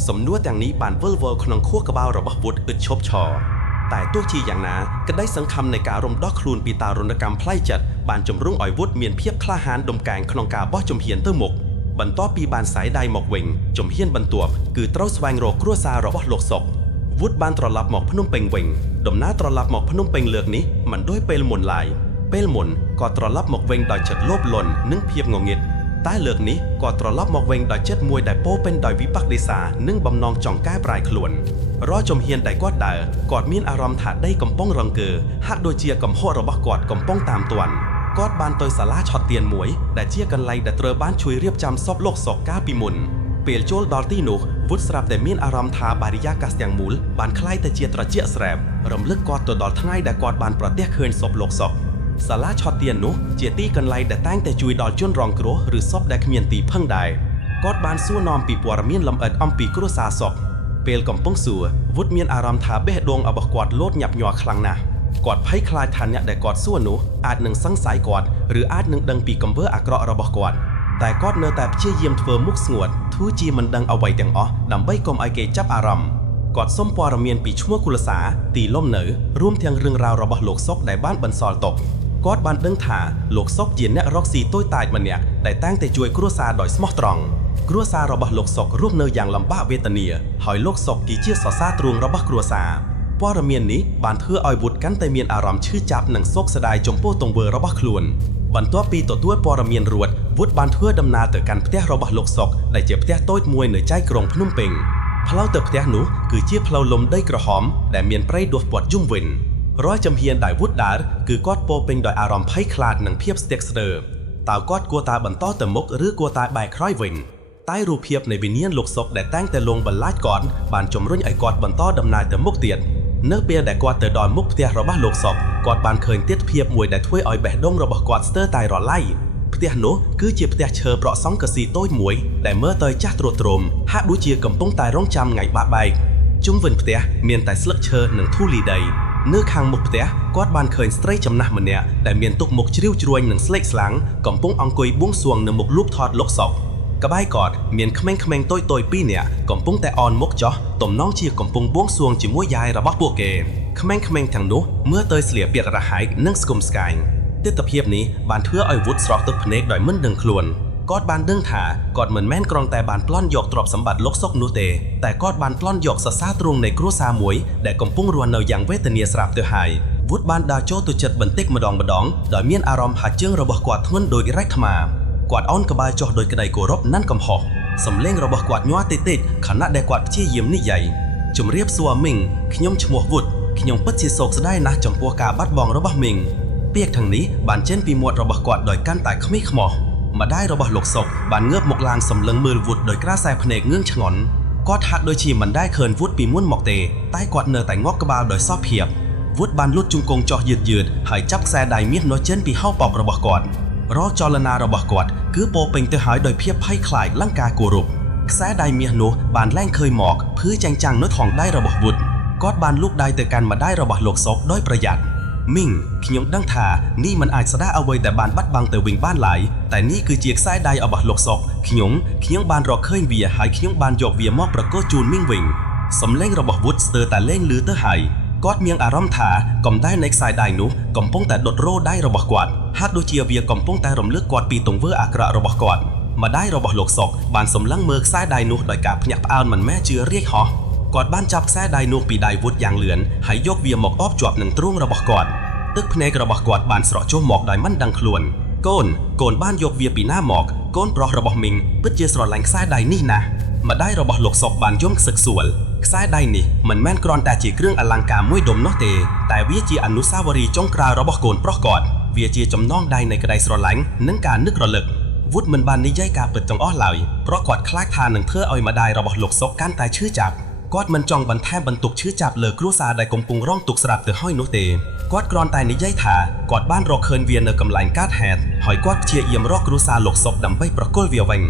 សំណួរទាំងនេះបានវិលវល់ក្នុងខួរក្បាលរបស់វុឌ្ឍឥតឈប់ឈរតែទោះជាយ៉ាងណាក្តីសង្ឃឹមនៃការរំដោះខ្លួនពីតារុណកម្មផ្លូវចិត្តបានជំរុញឲ្យវុឌ្ឍមានភាពក្លាហានដុំកែងក្នុងការបោះជំហានទៅមុខបន្ទាប់ពីបានសាយដៃមកវិញជំហានបន្ទាប់គឺត្រូវស្វែងរកគ្រួសាររបស់លោកសុកវុឌ្ឍបានត្រឡប់មកភ្នំពេញវិញដំណើរត្រឡប់មកភ្នំពេញលើកនេះមិនដូចពេលមុនឡើយពេលមុនគាត់ត្រឡប់មកវិញដោយចិត្តលោភលន់និងភាពងងឹតតែលើកនេះគាត់ត្រឡប់មកវិញដោយចិត្តមួយដែលពោពេញដោយវិបត្តិដេសានិងបំណងចង់កែប្រែខ្លួនរាល់ជំហានដែលគាត់ដើរគាត់មានអារម្មណ៍ថាដីកំពុងរង្គើហាក់ដូចជាកំហុសរបស់គាត់កំពុងតាមទាន់គាត់បានទៅសាលាឆត់ទៀនមួយដែលជាកន្លែងដែលត្រូវបានជួយរៀបចំសពលោកសុកកាលពីមុនពេលចូលដល់ទីនោះវុឌ្ឍស្រាប់តែមានអារម្មណ៍ថាបរិយាកាសទាំងមូលបានคล้ายទៅជាត្រជាក់ស្រែបរំលឹកគាត់ទៅដល់ថ្ងៃដែលគាត់បានប្រទះឃើញសពលោកសុកសាលាឆត់ទៀននោះជាទីកន្លែងដែលតែងតែជួយដល់ជនរងគ្រោះឬសពដែលគ្មានទីពឹងដែរគាត់បានសួរនាំពីព័ត៌មានលម្អិតអំពីគ្រួសារសុកពេលកំពុងសួរវុឌ្ឍមានអារម្មណ៍ថាបេះដូងរបស់គាត់លោតញាប់ញ័រខ្លាំងណាស់គាត់ភ័យខ្លាចថាអ្នកដែលគាត់សួរនោះអាចនឹងសង្ស័យគាត់ឬអាចនឹងដឹងពីកំពើអាក្រក់របស់គាត់តែគាត់នៅតែព្យាយាមធ្វើមុខស្ងួតធូរជាមិនដឹងអ្វីទាំងអស់ដើម្បីកុំឲ្យគេចាប់អារម្មណ៍គាត់សុំព័ត៌មានពីឈ្មោះគុលសាទីលំនៅរួមទាំងរឿងរ៉ាវរបស់លោកសុកដែលបានបន្សល់ទុកគាត់បានដឹងថាលោកសុកជាអ្នករកស៊ីតូចតាចម្នាក់ដែលតែងតែជួយគ្រួសារដោយស្មោះត្រង់គ្រួសាររបស់លោកសុករស់នៅយ៉ាងលំបាកវេទនាហើយលោកសុកគឺជាសរសៃទ្រូងរបស់គ្រួសារព័ត៌មាននេះបានធ្វើឲ្យវុឌ្ឍកាន់តែមានអារម្មណ៍ឈឺចាប់និងសោកស្ដាយចំពោះទង្វើរបស់ខ្លួនបន្ទាប់ពីទទួលព័ត៌មានរួចវុឌ្ឍបានធ្វើដំណើរទៅកាន់ផ្ទះរបស់លោកសុកដែលជាផ្ទះតូចមួយនៅចៃក្រុងភ្នំពេញផ្លូវទៅផ្ទះនោះគឺជាផ្លូវលំដីក្រហមដែលមានព្រៃដុះព័ទ្ធជុំវិញរាល់ជំហានដែលវុឌ្ឍដើរគឺគាត់ពោពេញដោយអារម្មណ៍ភ័យខ្លាចនិងភាពស្ទាក់ស្ទើរតើគាត់គួរតែបន្តទៅមុខឬគួរតែបែរក្រោយវិញតែរូបភាពនៃវិញ្ញាណលោកសុកដែលតែងតែលងបន្លាចគាត់បានជំរុញឲ្យគាត់បន្តដំណើរទៅមុខទៀតនៅពេលដែលគាត់ទៅដល់មុខផ្ទះរបស់លោកសុកគាត់បានឃើញទិដ្ឋភាពមួយដែលធ្វើឲ្យបេះដូងរបស់គាត់ស្ទើរតែរលាយផ្ទះនោះគឺជាផ្ទះឈើប្រក់សង់កស៊ីតូចមួយដែលមើលទៅចាស់ទ្រុឌទ្រោមហាក់ដូចជាកំពុងតែរងចាំថ្ងៃបាក់បែកជុំវិញផ្ទះមានតែស្លឹកឈើនិងធូលីដីនៅខាងមុខផ្ទះគាត់បានឃើញស្ត្រីចំណាស់ម្នាក់ដែលមានទុកមុខជ្រីវជ្រួញនិងស្លេកស្លាំងកំពុងអង្គុយបួងសួងនៅមុខរូបថតលោកសុកក្បែរគាត់មានក្មេងៗតូចៗ2នាក់កំពុងតែអោនមុខចោះទំនងជាកំពុងបួងសួងជាមួយយាយរបស់ពួកគេក្មេងៗទាំងនោះមើលទៅស្លៀកពាក់រហែកនិងស្គមស្កាយទិដ្ឋភាពនេះបានធ្វើឲ្យវុឌ្ឍស្រក់ទឹកភ្នែកដោយមិនដឹងខ្លួនគាត់បានដឹងថាគាត់មិនមែនគ្រាន់តែបានប្លន់យកទ្រព្យសម្បត្តិលោកសុកនោះទេតែគាត់បានប្លន់យកសរសៃទ្រូងនៃគ្រួសារមួយដែលកំពុងរស់នៅយ៉ាងវេទនាស្រាប់ទៅហើយវុឌ្ឍបានដើរចូលទៅជិតបន្តិចម្ដងដោយមានអារម្មណ៍ថាជើងរបស់គាត់ធ្ងន់ដូចរែកថ្មគាត់អោនក្បាលចុះដោយក្តីគោរពនិងកំហុសសំឡេងរបស់គាត់ញ័រតិចៗខណៈដែលគាត់ព្យាយាមនិយាយ ជំរាបសួរមីងខ្ញុំឈ្មោះវុឌ្ឍខ្ញុំពិតជាសោកស្ដាយណាស់ចំពោះការបាត់បង់របស់មីងពាក្យទាំងនេះបានចេញពីមាត់របស់គាត់ដោយកាន់តែខ្មីខ្មោះម្ដាយរបស់លោកសុកបានងើបមកឡើងសម្លឹងមើលវុឌ្ឍដោយក្រាសែភ្នែកងឿងឆ្ងល់គាត់ហាក់ដូចជាមិនដែលឃើញវុឌ្ឍពីមុនមកទេតែគាត់នៅតែងក់ក្បាលដោយសោកភាពវុឌ្ឍបានលូតជង្គង់ចោះយឺតហើយចាប់ខ្សែដៃមាសនោះចេញពីហោប៉បរបស់គាត់រាល់ចលនារបស់គាត់គឺពោពេញទៅហើយដោយភាពភ័យខ្លាចលង្ការគោរពខ្សែដៃមាសនោះបានលែងឃើញមកភឿចាញ់ចាំងនៅថងដៃរបស់វុឌ្ឍគាត់បានលូកដៃទៅកាន់ម្ដាយរបស់លោកសុកដោយប្រយ័ត្នមីងខ្ញុំដឹងថានេះមិនអាចស្ដារអ្វីដែលបានបាត់បង់ទៅវិញបានឡើយតែនេះគឺជាខ្សែដៃរបស់លោកសុកខ្ញុំបានរកឃើញវាហើយខ្ញុំបានយកវាមកប្រកួតជូនមីងវិញសំឡេងរបស់វុឌ្ឍស្ទើរតែលែងលឺទៅហើយគាត់មានអារម្មណ៍ថាកំដៅនៃខ្សែដៃនោះកំពុងតែដុតរោដៃរបស់គាត់ហាក់ដូចជាវាកំពុងតែរំលឹកគាត់ពីទង្វើអាក្រក់របស់គាត់ម្ដាយរបស់លោកសុកបានសម្លឹងមើលខ្សែដៃនោះដោយការភ្ញាក់ផ្អើលមិនមែនជឿរាជហោះគាត់បានចាប់ខ្សែដៃនោះពីដៃវុឌ្ឍយ៉ាងលឿនហើយយកវាមកអបជាប់នឹងទ្រូងរបស់គាត់ទឹកភ្នែករបស់គាត់បានស្រក់ចុះមកដោយមិនដឹងខ្លួនកូនបានយកវាពីណាមកកូនប្រុសរបស់មីងពិតជាស្រឡាញ់ខ្សែដៃនេះណាស់ម្ដាយរបស់លោកសុកបានយំខ្សឹកសួលខ្សែដៃនេះមិនមែនគ្រាន់តែជាគ្រឿងអលង្ការមួយដុំនោះទេតែវាជាអនុស្សាវរីយ៍ចុងក្រោយរបស់កូនប្រុសគាត់វាជាចំណងដៃនៃក្តីស្រឡាញ់និងការនឹករលឹកវុឌ្ឍមិនបាននិយាយការពិតទាំងអស់ឡើយព្រោះគាត់ខ្លាចថានឹងធ្វើឲ្យម្ដាយរបស់លោកសុកកាន់តែឈឺចាប់គាត់មិនចង់បន្ថែមបន្ទុកឈឺចាប់លើគ្រួសារដែលកំពុងរងទុក្ខស្រាប់ទៅហើយនោះទេគាត់គ្រាន់តែនិយាយថាគាត់បានរកឃើញវានៅកន្លែងកើតហេតុហើយគាត់ព្យាយាមរកគ្រួសារលោកសុកដើម្បីប្រគល់វាវិញ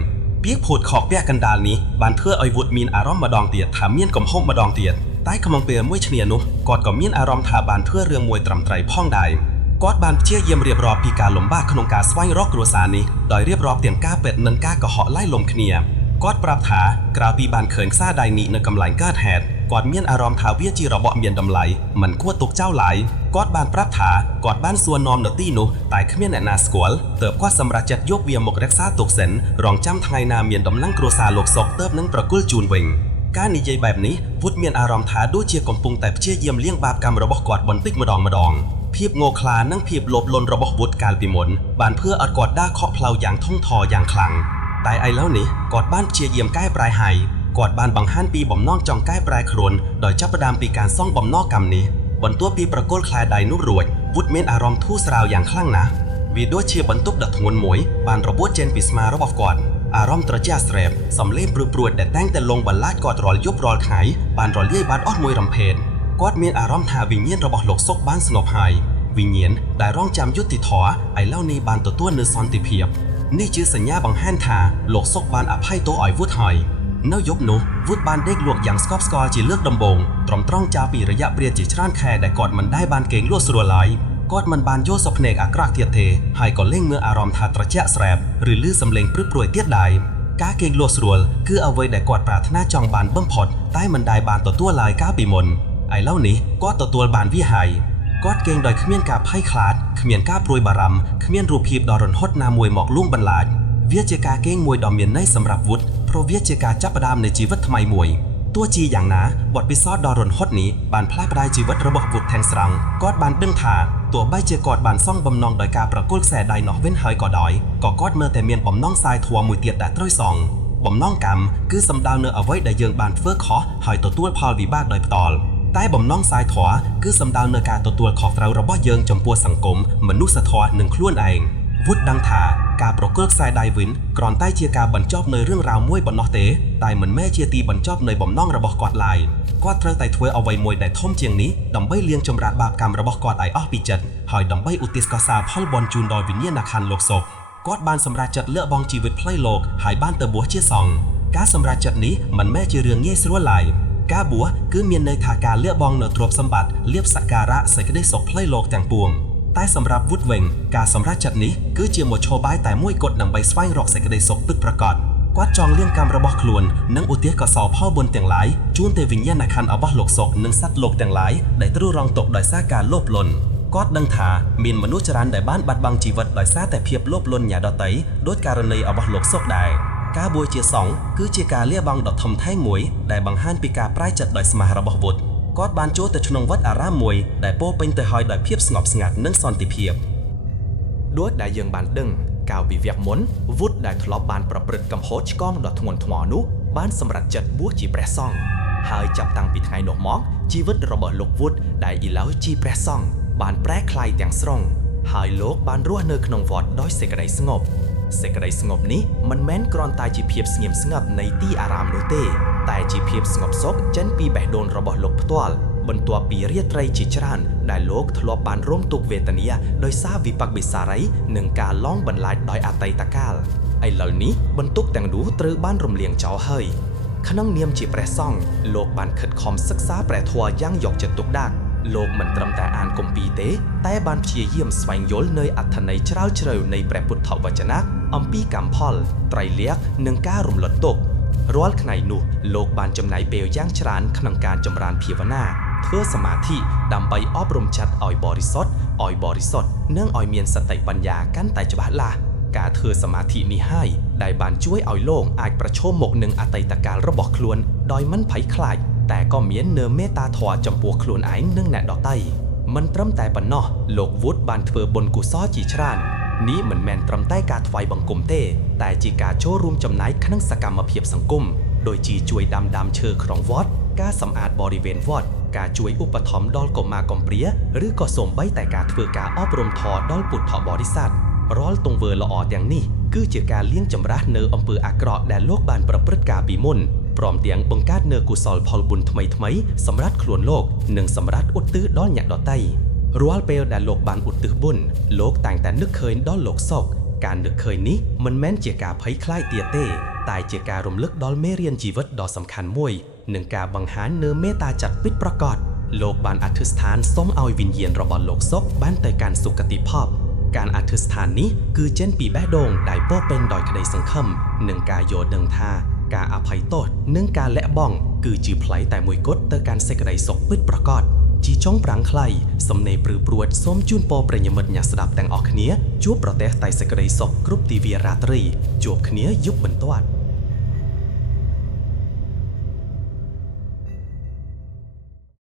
ពាក្យភូតខកពាក់កណ្ដាលនេះបានធ្វើឲ្យវុឌ្ឍមានអារម្មណ៍ម្ដងទៀតថាមានកំហុសម្ដងទៀតតែក្នុងពេលមួយឈ្នានោះគាត់ក៏មានអារម្មណ៍ថាបានធ្វើរឿងមួយត្រឹមត្រូវផងដែរគាត់បានព្យាយាមរៀបរាប់ពីការលំបាកក្នុងការស្វែងរកគ្រួសារនេះដោយរៀបរាប់ទាំងការពេទ្យនិងការកុហកឡាយលំគ្នាគាត់ប្រាប់ថាក្រៅពីបានឃើញខ្សែដៃនេះនៅកន្លែងកើតហេតុគាត់មានអារម្មណ៍ថាវាជារបស់មានតម្លៃមិនគួរទុកចោលឡើយគាត់បានប្រាប់ថាគាត់បានសួរនាំនៅទីនោះតែគ្មានអ្នកណាស្គាល់ទើបគាត់សម្រេចចិត្តយកវាមករក្សាទុកសិនរងចាំថ្ងៃណាមានដំណឹងគ្រួសារលោកសុកទើបនឹងប្រគល់ជូនវិញការនិយាយបែបនេះវុឌ្ឍមានអារម្មណ៍ថាដូចជាកំពុងតែព្យាយាមលាងបាបកម្មរបស់គាត់បន្តិចម្ដងភាពងោខ្លានិងភាពលោភលន់របស់វុឌ្ឍកាលពីមុនបានធ្វើឲ្យគាត់ដើរខកផ្លូវយ៉ាងធំធាត់យ៉ាងខ្លាំងតែឥឡូវនេះគាត់បានព្យាយាមកែប្រែហើយគាត់បានបង្ហាញពីបំណងចង់កែប្រែខ្លួនដោយចាប់ផ្ដើមពីការសងបំណុលកម្មនេះបន្ទាប់ពីប្រគល់ខ្សែដៃនោះរួចវុឌ្ឍមានអារម្មណ៍ធូរស្រាលយ៉ាងខ្លាំងណាស់វាដូចជាបន្ទុកដ៏ធ្ងន់មួយបានរបួសចេញពីស្មារបស់គាត់អារម្មណ៍ត្រជាក់ស្រេបសំឡេងព្រឺព្រួចដែលតែងតែលងបន្លាចគាត់រាល់យប់រាល់ថ្ងៃបានរលាយបាត់អស់មួយរំភេទគាត់មានអារម្មណ៍ថាវិញ្ញាណរបស់លោកសុកបានស្ងប់ហើយវិញ្ញាណដែលរងចាំយុត្តិធម៌ឥឡូវនេះបានទទួលនូវសន្តិភាពនេះជាសញ្ញាបង្ហាញថាលោកសុកបានអភ័យទោសឲ្យវុឌ្ឍហើយនៅយប់នោះវុឌ្ឍបានដេកលក់យ៉ាងស្កប់ស្កល់ជាលើកដំបូងត្រង់ចាពីរយៈពេលជាច្រើនខែដែលគាត់មិនដែលបានគេងលក់ស្រួលឡើយគាត់មិនបានយល់សពភ្នែកអាក្រក់ទៀតទេហើយក៏លែងមើលអារម្មណ៍ថាត្រជាក់ស្រែបឬឮសំឡេងព្រឹកព្រួយទៀតដែរការគេងលក់ស្រួលគឺអ្វីដែលគាត់ប្រាថ្នាចង់បានបំផុតតែមិនដែលបានទទួលឡើយកាលពីមុនឥឡូវនេះគាត់ទទួលបានវាហើយគាត់គេងដោយគ្មានការភ័យខ្លាចគ្មានការព្រួយបារម្ភគ្មានរូបភាពដ៏រន្ធត់ណាមួយមកលួងបន្លាចវាជាការគេងមួយដ៏មានន័យសម្រាប់វុឌ្ឍព្រោះវាជាការចាប់ផ្ដើមនៃជីវិតថ្មីមួយទោះជាយ៉ាងណាបទពិសោធន៍ដ៏រន្ធត់នេះបានផ្លាស់ប្ដូរជីវិតរបស់វុឌ្ឍទាំងស្រុងគាត់បានដឹងថាទោះបីជាគាត់បានសងបំណងដោយការប្រគល់ខ្សែដៃនោះវិញហើយក៏ដោយក៏គាត់នៅតែមានបំណងសាយធម៌មួយទៀតដែលត្រូវសងបំណងកម្មគឺសំដៅនៅអ្វីដែលយើងបានធ្វើខុសហើយទទួលផលវិបាកដោយផ្ទាល់តែបំណងសាយធម៌គឺសំដៅនៅការទទួលខុសត្រូវរបស់យើងចំពោះសង្គមមនុស្សធម៌និងខ្លួនឯងវុឌ្ឍដឹងថាការប្រគល់ខ្សែដៃវិញគ្រាន់តែជាការបញ្ចប់នៅរឿងរ៉ាវមួយប៉ុណ្ណោះទេតែមិនមែនជាទីបញ្ចប់នៃបំណងរបស់គាត់ឡើយគាត់ត្រូវតែធ្វើអ្វីមួយដែលធំជាងនេះដើម្បីលាងជម្រះបាបកម្មរបស់គាត់ឲ្យអស់ពីចិត្តហើយដើម្បីឧទ្ទិសកុសលផលបុណ្យជូនដល់វិញ្ញាណក្ខន្ធលោកសុកគាត់បានសម្រេចចិត្តលះបង់ជីវិតផ្លូវលោកហើយបានទៅបួសជាសង្ឃការសម្រេចចិត្តនេះមិនមែនជារឿងងាយស្រួលឡើយការបួសគឺមានន័យថាការលះបង់នូវទ្រព្យសម្បត្តិលាភសក្ការៈសេចក្តីសុខផ្លូវលោកទាំងពួងតែសម្រាប់វុឌ្ឍវិញការសម្រេចចិត្តនេះគឺជាមធ្យោបាយតែមួយគត់ដើម្បីស្វែងរកសេចក្តីសុខពិតប្រាកដគាត់ចង់លាងកម្មរបស់ខ្លួននិងឧទ្ទិសកុសលផលបុណ្យទាំងឡាយជូនទៅវិញ្ញាណក្ខន្ធរបស់លោកសុកនិងសត្វលោកទាំងឡាយដែលទ្រុរង់ទុកដោយសារការលោភលន់គាត់ដឹងថាមានមនុស្សច្រើនដែលបានបាត់បង់ជីវិតដោយសារតែភាពលោភលន់ញ៉ាដតីដូចករណីរបស់លោកសុកដែរការបួសជាសង្ឃគឺជាការលះបង់ដ៏ធំធេងមួយដែលបង្ហាញពីការប្រែចិត្តដោយស្មារតីរបស់វុឌ្ឍគាត់បានចូលទៅក្នុងវត្តអារាមមួយដែលពោពេញទៅដោយភាពស្ងប់ស្ងាត់និងសន្តិភាពដូចដែលយើងបានដឹងកាលពីវគ្គមុនវុឌ្ឍដែលធ្លាប់បានប្រព្រឹត្តកំហុសឆ្គងដ៏ធ្ងន់ធ្ងរនោះបានសម្រេចចិត្តបួសជាព្រះសង្ឃ ហើយចាប់តាំងពីថ្ងៃនោះមកជីវិតរបស់លោកវុឌ្ឍដែលឥឡូវជាព្រះសង្ឃបានប្រែក្លាយទាំងស្រុងហើយលោកបានរស់នៅក្នុងវត្តដោយសេចក្តីស្ងប់សេចក្តីស្ងប់នេះមិនមែនគ្រាន់តែជាភាពស្ងៀមស្ងាត់នៃទីអារាមនោះទេតែជាភាពស្ងប់សុខចេញពីបេះដូងរបស់លោកផ្ទាល់បន្ទាប់ពីរាត្រីជាច្រើនដែលលោកធ្លាប់បានរងទុក្ខវេទនាដោយសារវិបត្តិវិសារីនិងការឡងបន្លាចដោយអតីតកាលឥឡូវនេះបន្ទុកទាំងនោះត្រូវបានរំលាងចោលហើយក្នុងនាមជាព្រះសង្ឃលោកបានខិតខំសិក្សាព្រះធម៌យ៉ាងយកចិត្តទុកដាក់លោកមិនត្រឹមតែអានគម្ពីរទេតែបានព្យាយាមស្វែងយល់នូវអត្ថន័យជ្រាលជ្រៅនៃព្រះពុទ្ធវចនៈអំពីកម្មផលត្រៃលក្ខណ៍និងការរំលត់ទុក្ខរាល់ថ្ងៃនោះលោកបានចំណាយពេលយ៉ាងច្រើនក្នុងការចម្រើនភាវនាធ្វើសមាធិដើម្បីអប់រំចិត្តឲ្យបរិសុទ្ធនិងឲ្យមានសតិបញ្ញាកាន់តែច្បាស់លាស់ការធ្វើសមាធិនេះហើយដែលបានជួយឲ្យលោកអាចប្រឈមមុខនឹងអតីតកាលរបស់ខ្លួនដោយមិនភ័យខ្លាចតែក៏មាននូវមេត្តាធម៌ចំពោះខ្លួនឯងនិងអ្នកដទៃមិនត្រឹមតែប៉ុណ្ណោះលោកវុឌ្ឍបានធ្វើបុណ្យកុសលជាច្រើននេះមិនមែនត្រឹមតែការថ្វាយបង្គំទេតែជាការចូលរួមចំណែកក្នុងសកម្មភាពសង្គមដូចជាជួយដាំដើមឈើក្នុងវត្តការសម្អាតបរិវេណវត្តការជួយឧបត្ថម្ភដល់កុមារកំព្រាឬក៏សូម្បីតែការធ្វើការអប់រំធម៌ដល់ពុទ្ធបរិស័ទរាល់ទង្វើល្អទាំងនេះគឺជាការលាងចម្រាស់នៅអំពើអាក្រក់ដែលលោកបានប្រព្រឹត្តកាលពីមុនព្រមទាំងបង្កើតនូវកុសលផលបុណ្យថ្មីៗសម្រាប់ខ្លួនលោកនិងសម្រាប់ឧទ្ទិសដល់អ្នកដទៃរាល់ពេលដែលលោកបានឧទ្ទិសបុណ្យលោកតែងតែនឹកឃើញដល់លោកសុខការនឹកឃើញនេះមិនមែនជាការភ័យខ្លាចទៀតទេតែជាការរំលឹកដល់មេរៀនជីវិតដ៏សំខាន់មួយនិងការបង្ហាញនូវមេត្តាចិត្តពិតប្រាកដលោកបានអធិស្ឋានសូមឲ្យវិញ្ញាណរបស់លោកសុខបានទៅកាន់សុគតិភពការអធិស្ឋាននេះគឺចេញពីបេះដូងដែលពោរពេញដោយក្តីសង្ឃឹមនិងការយល់ដឹងថាការអភ័យទោសនិងការលះបង់គឺជាផ្លូវតែមួយគត់ទៅកាន់សេចក្តីសុខពិតប្រាកដជាចុងប្រាំងខ្លីសំណេរព្រឺព្រួតសូមជូនពរប្រិយមិត្តអ្នកស្ដាប់ទាំងអស់គ្នាជួបប្រទះតែសេចក្តីសុខគ្រប់ទិវារាត្រីជួបគ្នាយប់បន្ទាត់